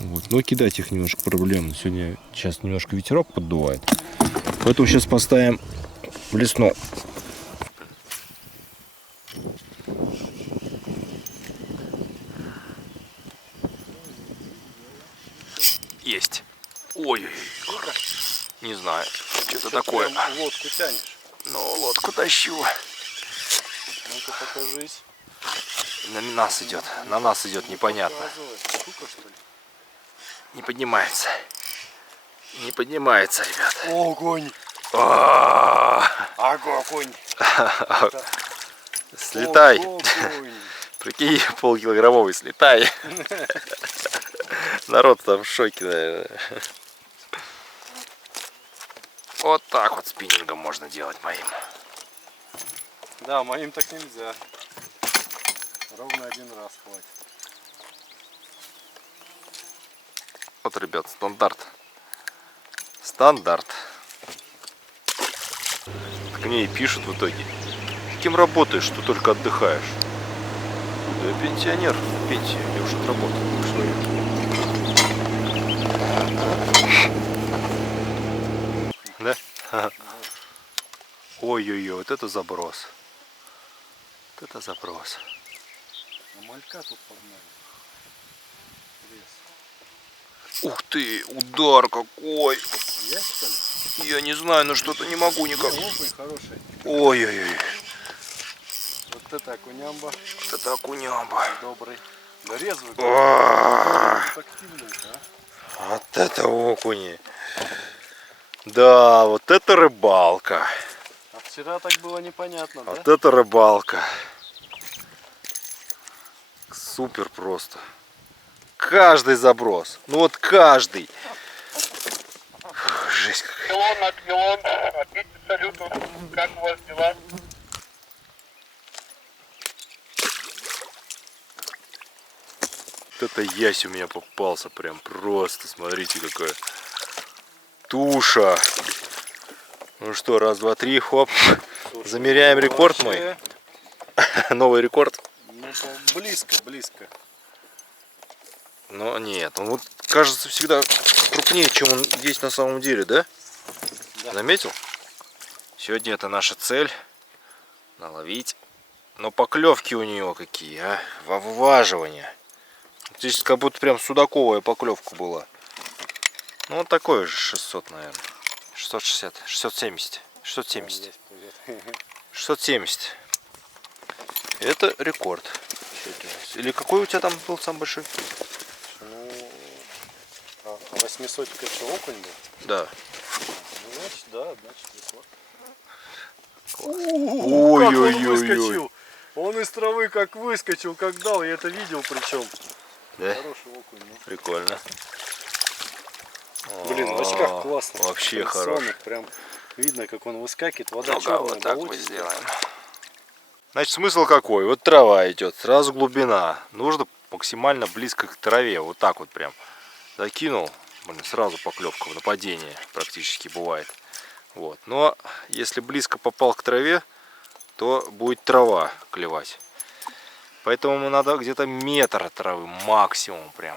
Вот. Но кидать их немножко проблемно. Сегодня сейчас немножко ветерок поддувает. Поэтому сейчас поставим в лесну. Есть. Ой-ой-ой. Не знаю, что это такое. Лодку тянешь. Ну, лодку тащу. Ну-ка покажись. На нас идет. На нас идет непонятно. Штука, что ли? Не поднимается. Не поднимается, ребят. Огонь! Огонь! Слетай. Прикинь, полкилограммовый, слетай. Народ там в шоке, наверное. Вот так вот спиннингом можно делать моим. Да, моим так нельзя. Ровно один раз хватит. Вот, ребят, стандарт. Стандарт. Так мне и пишут в итоге. Кем работаешь, что только отдыхаешь? Да я пенсионер. Пенсия, я уже отработал. Да? Ой-ой-ой, вот это заброс. Вот это заброс. А малька тут погнали. Ух ты, удар какой! Есть, что ли? Я не знаю, но что-то не могу никак. Окунь хороший. Ой-ой-ой. Вот это окунямба. Вот это окунямба. Добрый. Да резвый. Активный, а? Вот это окуни. Да, вот это рыбалка. А вчера так было непонятно, да? Вот это рыбалка. Супер просто. Каждый заброс. Ну вот каждый. Фу, жесть какая. Пилон, отпилон. Ответьте салюту. Как у вас дела? Вот это ясь у меня попался. Прям просто. Смотрите, какая туша. Ну что, раз, два, три, хоп. Замеряем рекорд мой. Новый рекорд. Ну, близко, близко. Но нет, он вот кажется всегда крупнее, чем он есть на самом деле, да? Да. Заметил? Сегодня это наша цель. Наловить. Но поклевки у нее какие, а? Вываживание. Здесь как будто прям судаковая поклевка была. Ну вот такой же 600, наверное. 660, 670. 670. 670. Это рекорд. сегодня. Или какой у тебя там был самый большой? Ну, 800 это что, окунь был? Да. Ну, значит, да, значит, весла. Ой-ой-ой-ой. Он из травы как выскочил, как дал, я это видел причем. Да? Хороший окунь, ну. Прикольно. Блин, в очках классно. Вообще Прям хороший. сонных, прям видно, как он выскакивает, вода Ну-ка, черная, вот так мы болотистая. сделаем. Значит, смысл какой? Вот трава идет, сразу глубина. Нужно максимально близко к траве. Вот так вот прям. Закинул. Блин, сразу поклевка в нападении практически бывает. Вот. Но если близко попал к траве, то будет трава клевать. Поэтому надо где-то метр от травы максимум прям.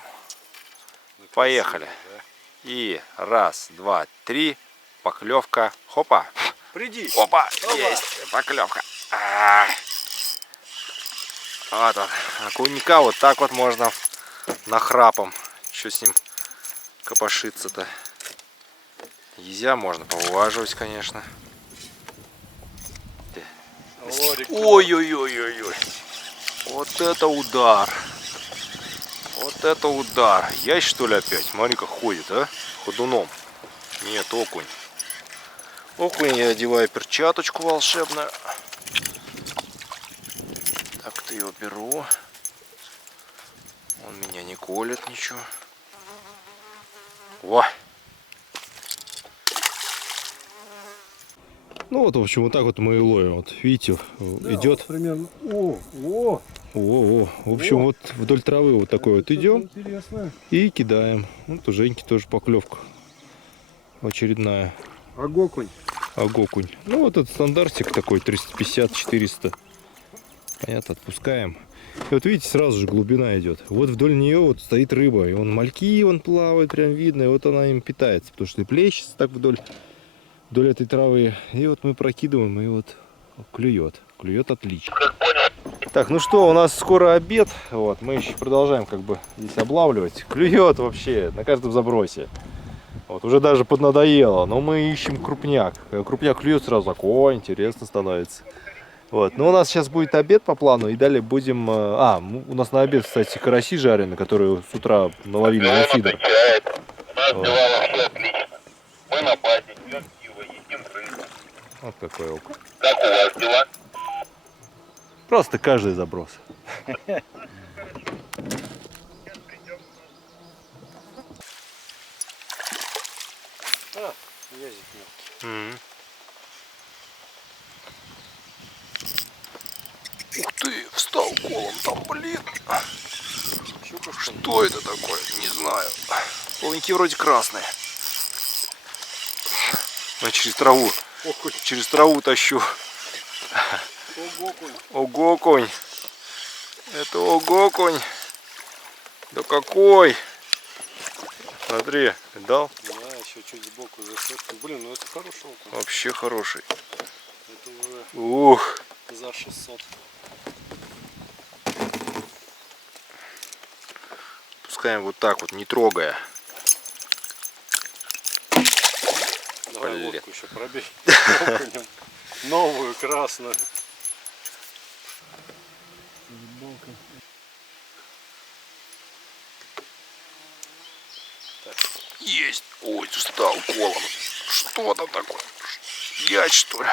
Поехали. И раз, два, три. Поклевка. Хопа. Приди. Опа. Есть. Поклевка. Вот он. Окунька вот так вот можно нахрапом. Что с ним копошиться-то? Нельзя, можно поваживать, конечно. Ой-ой-ой-ой-ой. Вот это удар. Вот это удар. Ясь, что ли, опять? Смотри-ка, ходит, а? Ходуном. Нет, окунь. Окунь, я одеваю перчаточку волшебную. Так-то его беру. Он меня не колет ничего. Во! Ну вот, в общем, вот так вот мы и ловим. Вот видите, идет. Примерно. О! В общем, вот вдоль травы вот такой вот идем Интересно. и кидаем. Вот у Женьки тоже поклевка очередная. Огокунь. Огокунь. Ну вот этот стандартик такой 350-400. Понятно, отпускаем. И вот видите, сразу же глубина идет. Вот вдоль нее вот стоит рыба. И он мальки, он плавает, прям видно. И вот она им питается. Потому что и плещется так вдоль этой травы. И вот мы прокидываем, и вот клюет. Клюет отлично. Так, ну что, у нас скоро обед. Вот, мы еще продолжаем как бы здесь облавливать. Клюет вообще на каждом забросе. Вот, уже даже поднадоело. Но мы ищем крупняк. Крупняк клюет сразу так, о, интересно становится. Вот, ну у нас сейчас будет обед по плану, и далее будем... у нас на обед, кстати, караси жареные, которые с утра наловили на фидер. Вот. Мы на базе, пьем пиво, едим рыбу. Вот какой окунь. Как у вас дела? Просто каждый заброс. Язик мелкий. Ух ты, встал колом там, блин. Что это такое? Не знаю. Плавники вроде красные. Я через траву тащу. Ого-конь. Это ого-конь. Да какой? Смотри, видал? Да, еще чуть сбоку засыпку. Блин, ну это хороший окунь. Вообще хороший. Это уже Ух. за 600. Пускаем вот так вот, не трогая. Давай Блин. лодку еще пробей. Окунем. Новую, красную. Есть. Ой, встал колом. Что там такое? Ясь, что ли?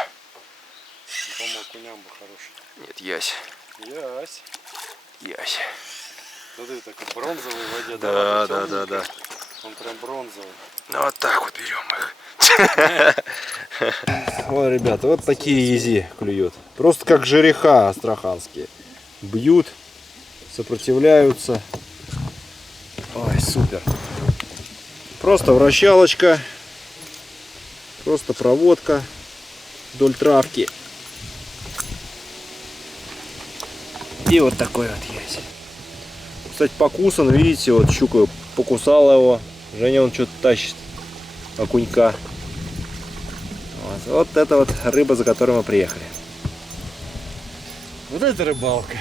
По-моему, окуням бы хороший. Нет, ясь. Ясь. Ясь. Смотри, такой бронзовый в воде. Да. Он прям бронзовый. Ну вот так вот берем их. Ой, ребята, вот такие ези клюют. Просто как жереха астраханские. Бьют, сопротивляются. Ой, супер. Просто вращалочка. Просто проводка вдоль травки. И вот такой вот ясь. Кстати, покусан, видите, вот щука покусала его. Женя он что-то тащит. Окунька. Вот это вот рыба, за которой мы приехали. Вот это рыбалка.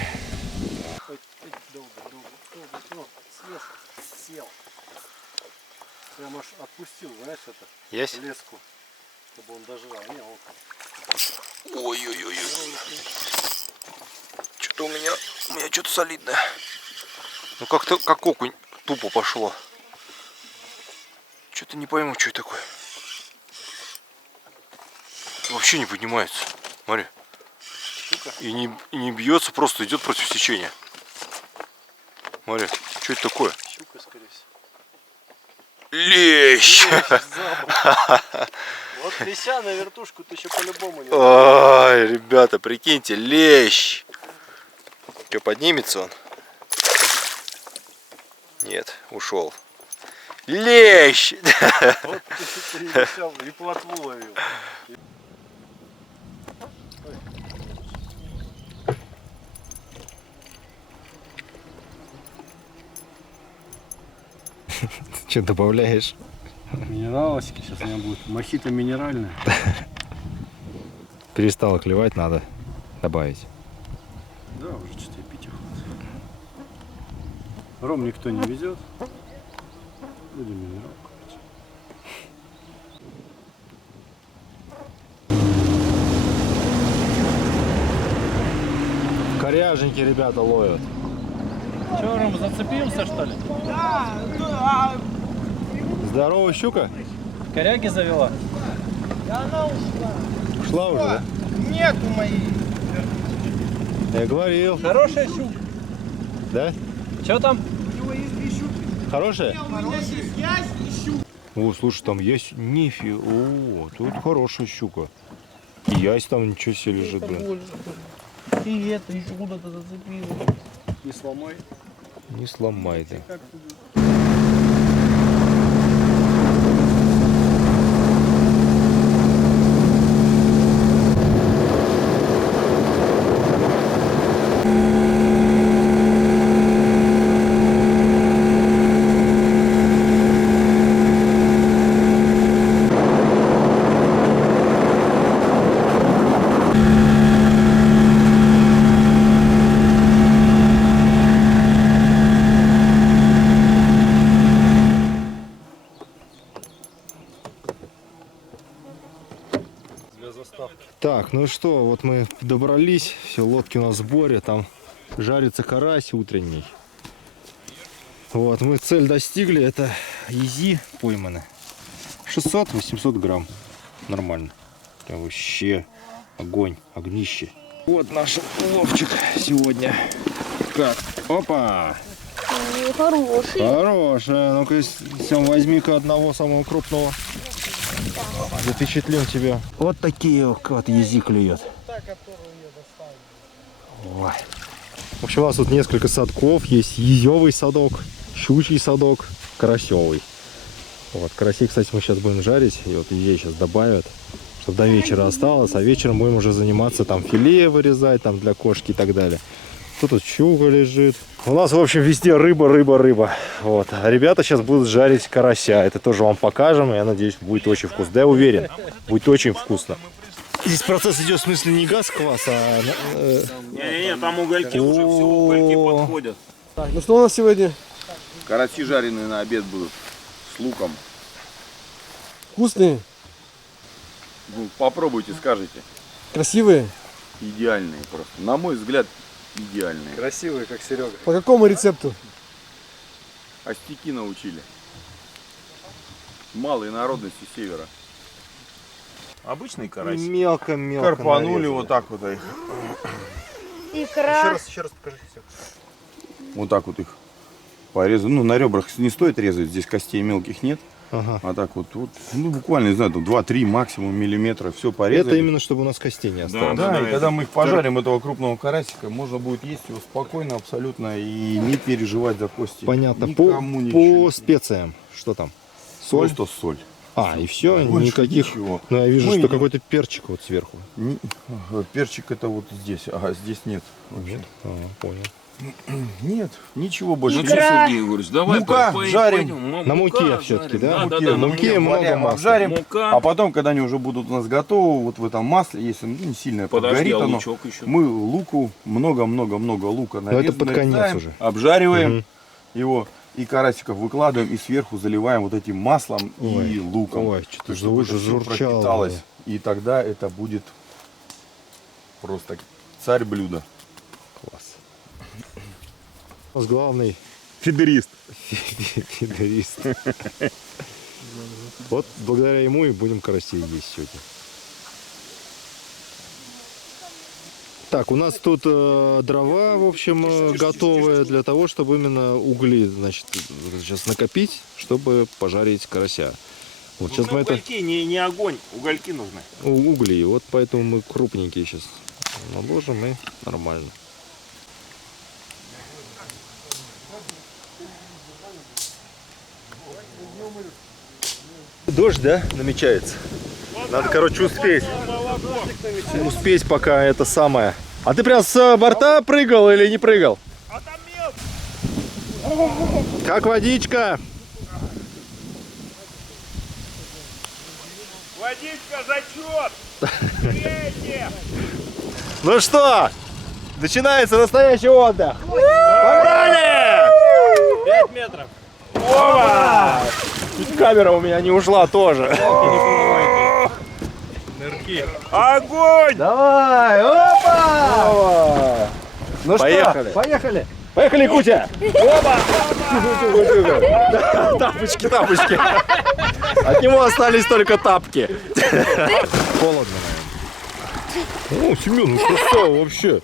Сел. Прям аж отпустил, знаешь, это Есть? леску, чтобы он дожрал. Не, окунь. Ой-ой-ой. Что-то у меня меня что-то солидное. Ну как-то, как окунь, тупо пошло. Что-то не пойму, что это такое. Вообще не поднимается. Смотри. И не бьется, просто идет против течения. Смотри, что это такое? Щука, скорее всего. Лещ! Вот леща на вертушку ты еще по-любому не... Ай, ребята, прикиньте, лещ! Что, поднимется он? Нет, ушел. Лещ! Вот ты приезжал и плотву ловил. Что добавляешь? Минералочки, сейчас у меня будет мохито минеральная. Перестало клевать, надо добавить. Да, уже что-то и пить охота. Ром никто не везет. Будем минералку пить. Коряжники ребята ловят. Че, Ром, зацепился, что ли? Здоровая щука? Коряги завела? Да она ушла. Ушла уже, да? Нету моей. Я говорил. Хорошая щука. Да? Че там? Хорошая? У меня есть ясь и щука. О, слушай, там есть нифига. О, тут хорошая щука. И ясь там ничего себе лежит, блин. И это еще куда-то зацепило. Не сломай. Не сломай ты. Так, ну что, вот мы добрались, все, лодки у нас в сборе, там жарится карась утренний. Вот, мы цель достигли, это ези пойманы. 600-800 грамм, нормально. Прям вообще огонь, огнище. Вот наш уловчик сегодня. Как? Опа! Хороший. Хорошая, ну-ка, Сем, возьми-ка одного самого крупного. Запечатлим тебя. Вот такие вот ези клюет. Ой. В общем, у нас тут несколько садков. Есть езевый садок, щучий садок, карасевый. Вот, карасей, кстати, мы сейчас будем жарить. И вот ей сейчас добавят, чтобы до вечера осталось. А вечером будем уже заниматься там филе вырезать, там для кошки и так далее. Тут щука лежит. У нас, в общем, везде рыба, рыба, рыба. Вот. А ребята сейчас будут жарить карася. Это тоже вам покажем. И я надеюсь, будет очень вкусно. Да, я уверен, будет очень вкусно. Здесь процесс идет в смысле не газ квас, а... Не-не-не, там угольки уже все, угольки подходят. Так, ну что у нас сегодня? Караси жареные на обед будут с луком. Вкусные, Ну, попробуйте, скажите. красивые. Идеальные просто. На мой взгляд, идеальные. Красивый, как Серега. По какому рецепту? Остяки научили. Малой народности севера. Обычный карась. Мелко-мелко Карпанули нарезали. вот так вот их. Икра. Еще раз покажи все. Вот так вот их порезали. Ну, на ребрах не стоит резать, здесь костей мелких нет. Ага. А так вот, ну, буквально, не знаю, 2-3 максимум миллиметра, все порезали. Это именно, чтобы у нас костей не осталось. Да, и когда мы их пожарим, этого крупного карасика, можно будет есть его спокойно абсолютно и не переживать за кости. Понятно. Никому По ничего. специям. Что там? Соль? Просто соль. А, и все, Больше никаких. ничего. Ну, я вижу, Мы- что какой-то перчик вот сверху. Перчик это вот здесь, ага, здесь нет. Вообще. Понял. Нет, ничего больше нет. Икра. Сергей Егорович, давай Мука жарим. пойдем. На муке все-таки, да? Да, На муке много варим, масла. обжарим, Мука. а потом, когда они уже будут у нас готовы, вот в этом масле, если не сильно Подожди, подгорит а оно, лучок еще? мы луку, много-много-много лука Но это под конец нарезаем, уже. обжариваем Мгм. его и карасиков выкладываем и сверху заливаем вот этим маслом Ой, и луком. ой, что-то чтобы это всё зажурчало. пропиталось. И тогда это будет просто царь блюда. Класс. У нас главный Фидерист. фидерист. Вот благодаря ему и будем карасей есть сегодня. Так, у нас тут дрова, в общем, готовые для того, чтобы именно угли, значит, сейчас накопить, чтобы пожарить карася. Вот сейчас мы угольки, не огонь, угольки нужны. угли, вот поэтому мы крупненькие сейчас наложим и нормально. Дождь, да, намечается? Надо, короче, успеть. Успеть, пока это самое. А ты прям с борта прыгал или не прыгал? Как водичка? Водичка, зачет! Ну что, начинается настоящий отдых. Погнали! 5 метров. Чуть камера у меня не ушла тоже. Нырки. Огонь! Давай, опа! Ну Поехали. что, поехали. Поехали, Кутя! Опа! Тапочки, тапочки. От него остались только тапки. Холодно, наверное. О, Семен, ну красава вообще.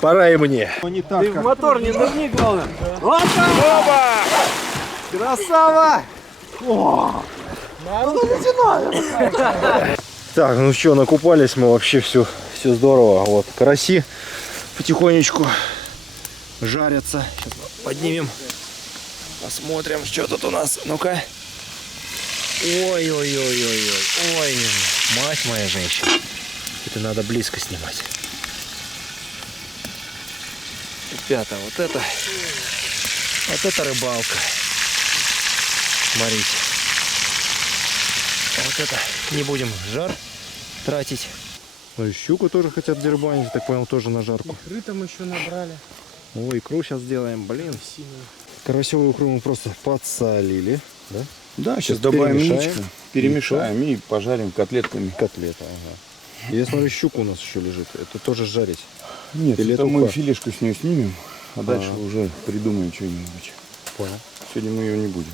Пора и мне. Ты в мотор не нырни, главное. Красава! Так, ну что, накупались мы вообще, все здорово. Вот караси потихонечку жарятся. Сейчас поднимем, посмотрим, что тут у нас. Ну-ка. Ой, мать моя женщина. Это надо близко снимать. Ребята, вот это рыбалка. Смотрите. А вот это не будем жар тратить. Ну и щуку тоже хотят дербанить, так понял, тоже на жарку. Икры там еще набрали. Ой, икру сейчас сделаем, блин. Карасевую икру мы просто подсолили, да? Да, сейчас Теперь добавим перемешаем. яичко, перемешаем и пожарим котлетками. Котлета, ага. Я смотрю, щука у нас еще лежит. Это тоже жарить. Нет, Или это это мы уха? филешку с нее снимем, а дальше уже придумаем что-нибудь. Понял. Сегодня мы ее не будем.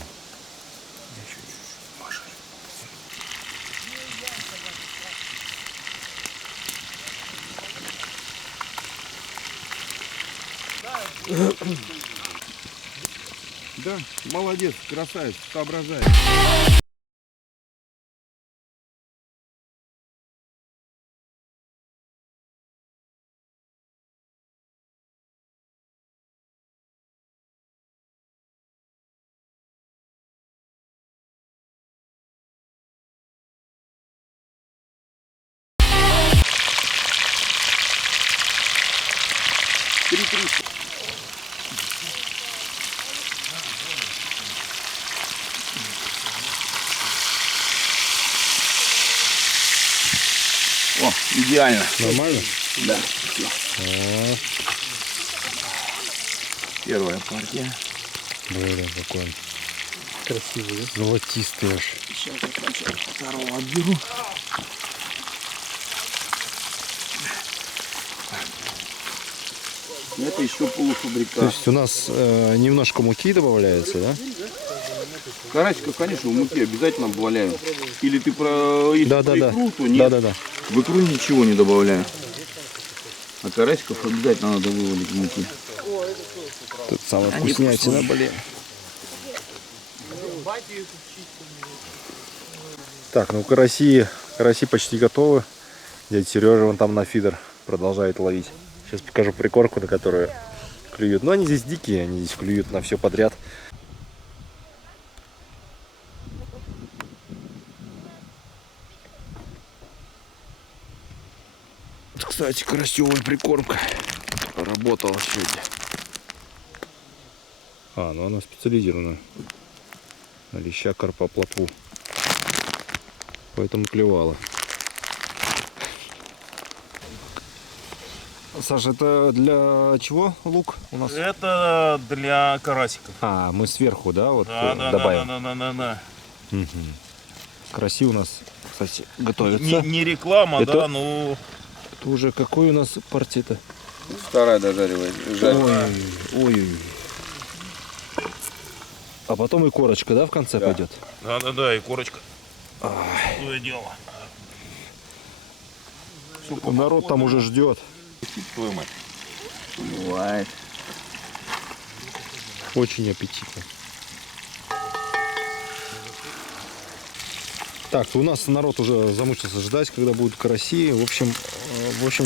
Да, молодец, красавец, соображает. О, идеально. Нормально? Да, все. Первая партия. Блин, какой он Красивый, да? золотистый аж. Сейчас я сначала второго отберу. Это еще полуфабрикат. То есть у нас немножко муки добавляется, да? Карасиков, конечно, в муке обязательно обваляем. Или ты про если Да. икру, то нет. Да. В икру ничего не добавляем. А карасиков обязательно надо вывалить в муки. Тут самая вкуснятина, блин. Так, ну караси почти готовы. Дядя Сережа вон там на фидер продолжает ловить. Сейчас покажу прикормку, на которую клюют. Но они здесь дикие, они здесь клюют на все подряд. Кстати, карасевая прикормка работала сегодня. Ну она специализирована на леща, карпа, плотву. Поэтому клевала. Саша, это для чего лук у нас? Это для карасиков. Мы сверху, да, вот Да, добавим? Да. Угу. Караси у нас, кстати, готовятся. Не реклама, Это- да, ну... Это уже какой у нас партия-то? Вторая дожаривает. Ой. А потом и корочка, да, в конце пойдет? Да, и корочка. Ну и дело. Народ там уже ждет. Твою мать. Бывает. Очень аппетитно. Так, у нас народ уже замучился ждать, когда будут караси. В общем,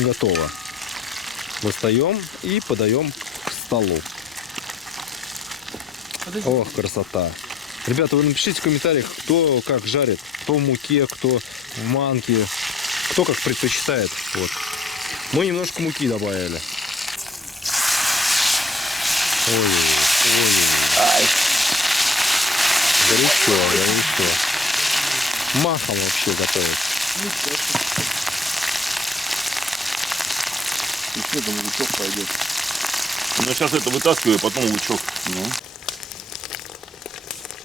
готово. Достаем и подаем к столу. Ох, красота. Ребята, вы напишите в комментариях, кто как жарит. Кто в муке, кто в манке. Кто как предпочитает. Вот. Мы немножко муки добавили. Ой. Горячо. Махом вообще готовить. И что там лучок пойдет? Ну сейчас это вытаскиваю, потом лучок. Ну.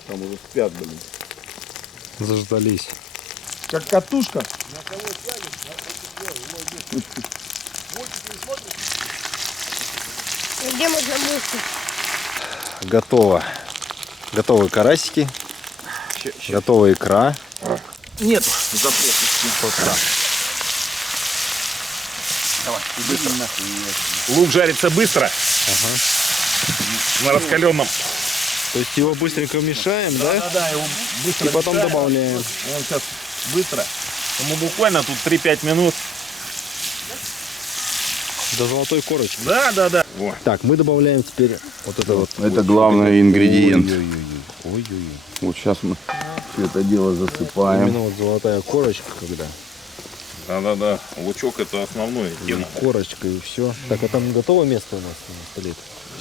Там уже спят, блин. Заждались. Как катушка. Где можно мышку? Готово. Готовы карасики. Готова икра. Нет, запретности. Давай, быстро. Лук жарится быстро. На раскаленном. То есть его быстренько мешаем, да? Да, его быстро. И потом мешаем. добавляем. Он сейчас быстро. Ему буквально тут 3-5 минут. До золотой корочки. Да. Так, мы добавляем теперь вот это вот. Это главный ингредиент. Ой-ой-ой. Вот сейчас мы все это дело засыпаем. Именно вот золотая корочка, когда. Да. Лучок это основное тема. Корочка и все. Так, а там готово место у нас на столе?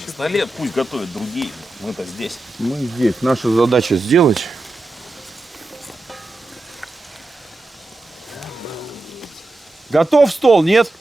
Пистолет пусть готовят другие. Мы-то здесь. Мы здесь. Наша задача сделать. Готов стол, нет?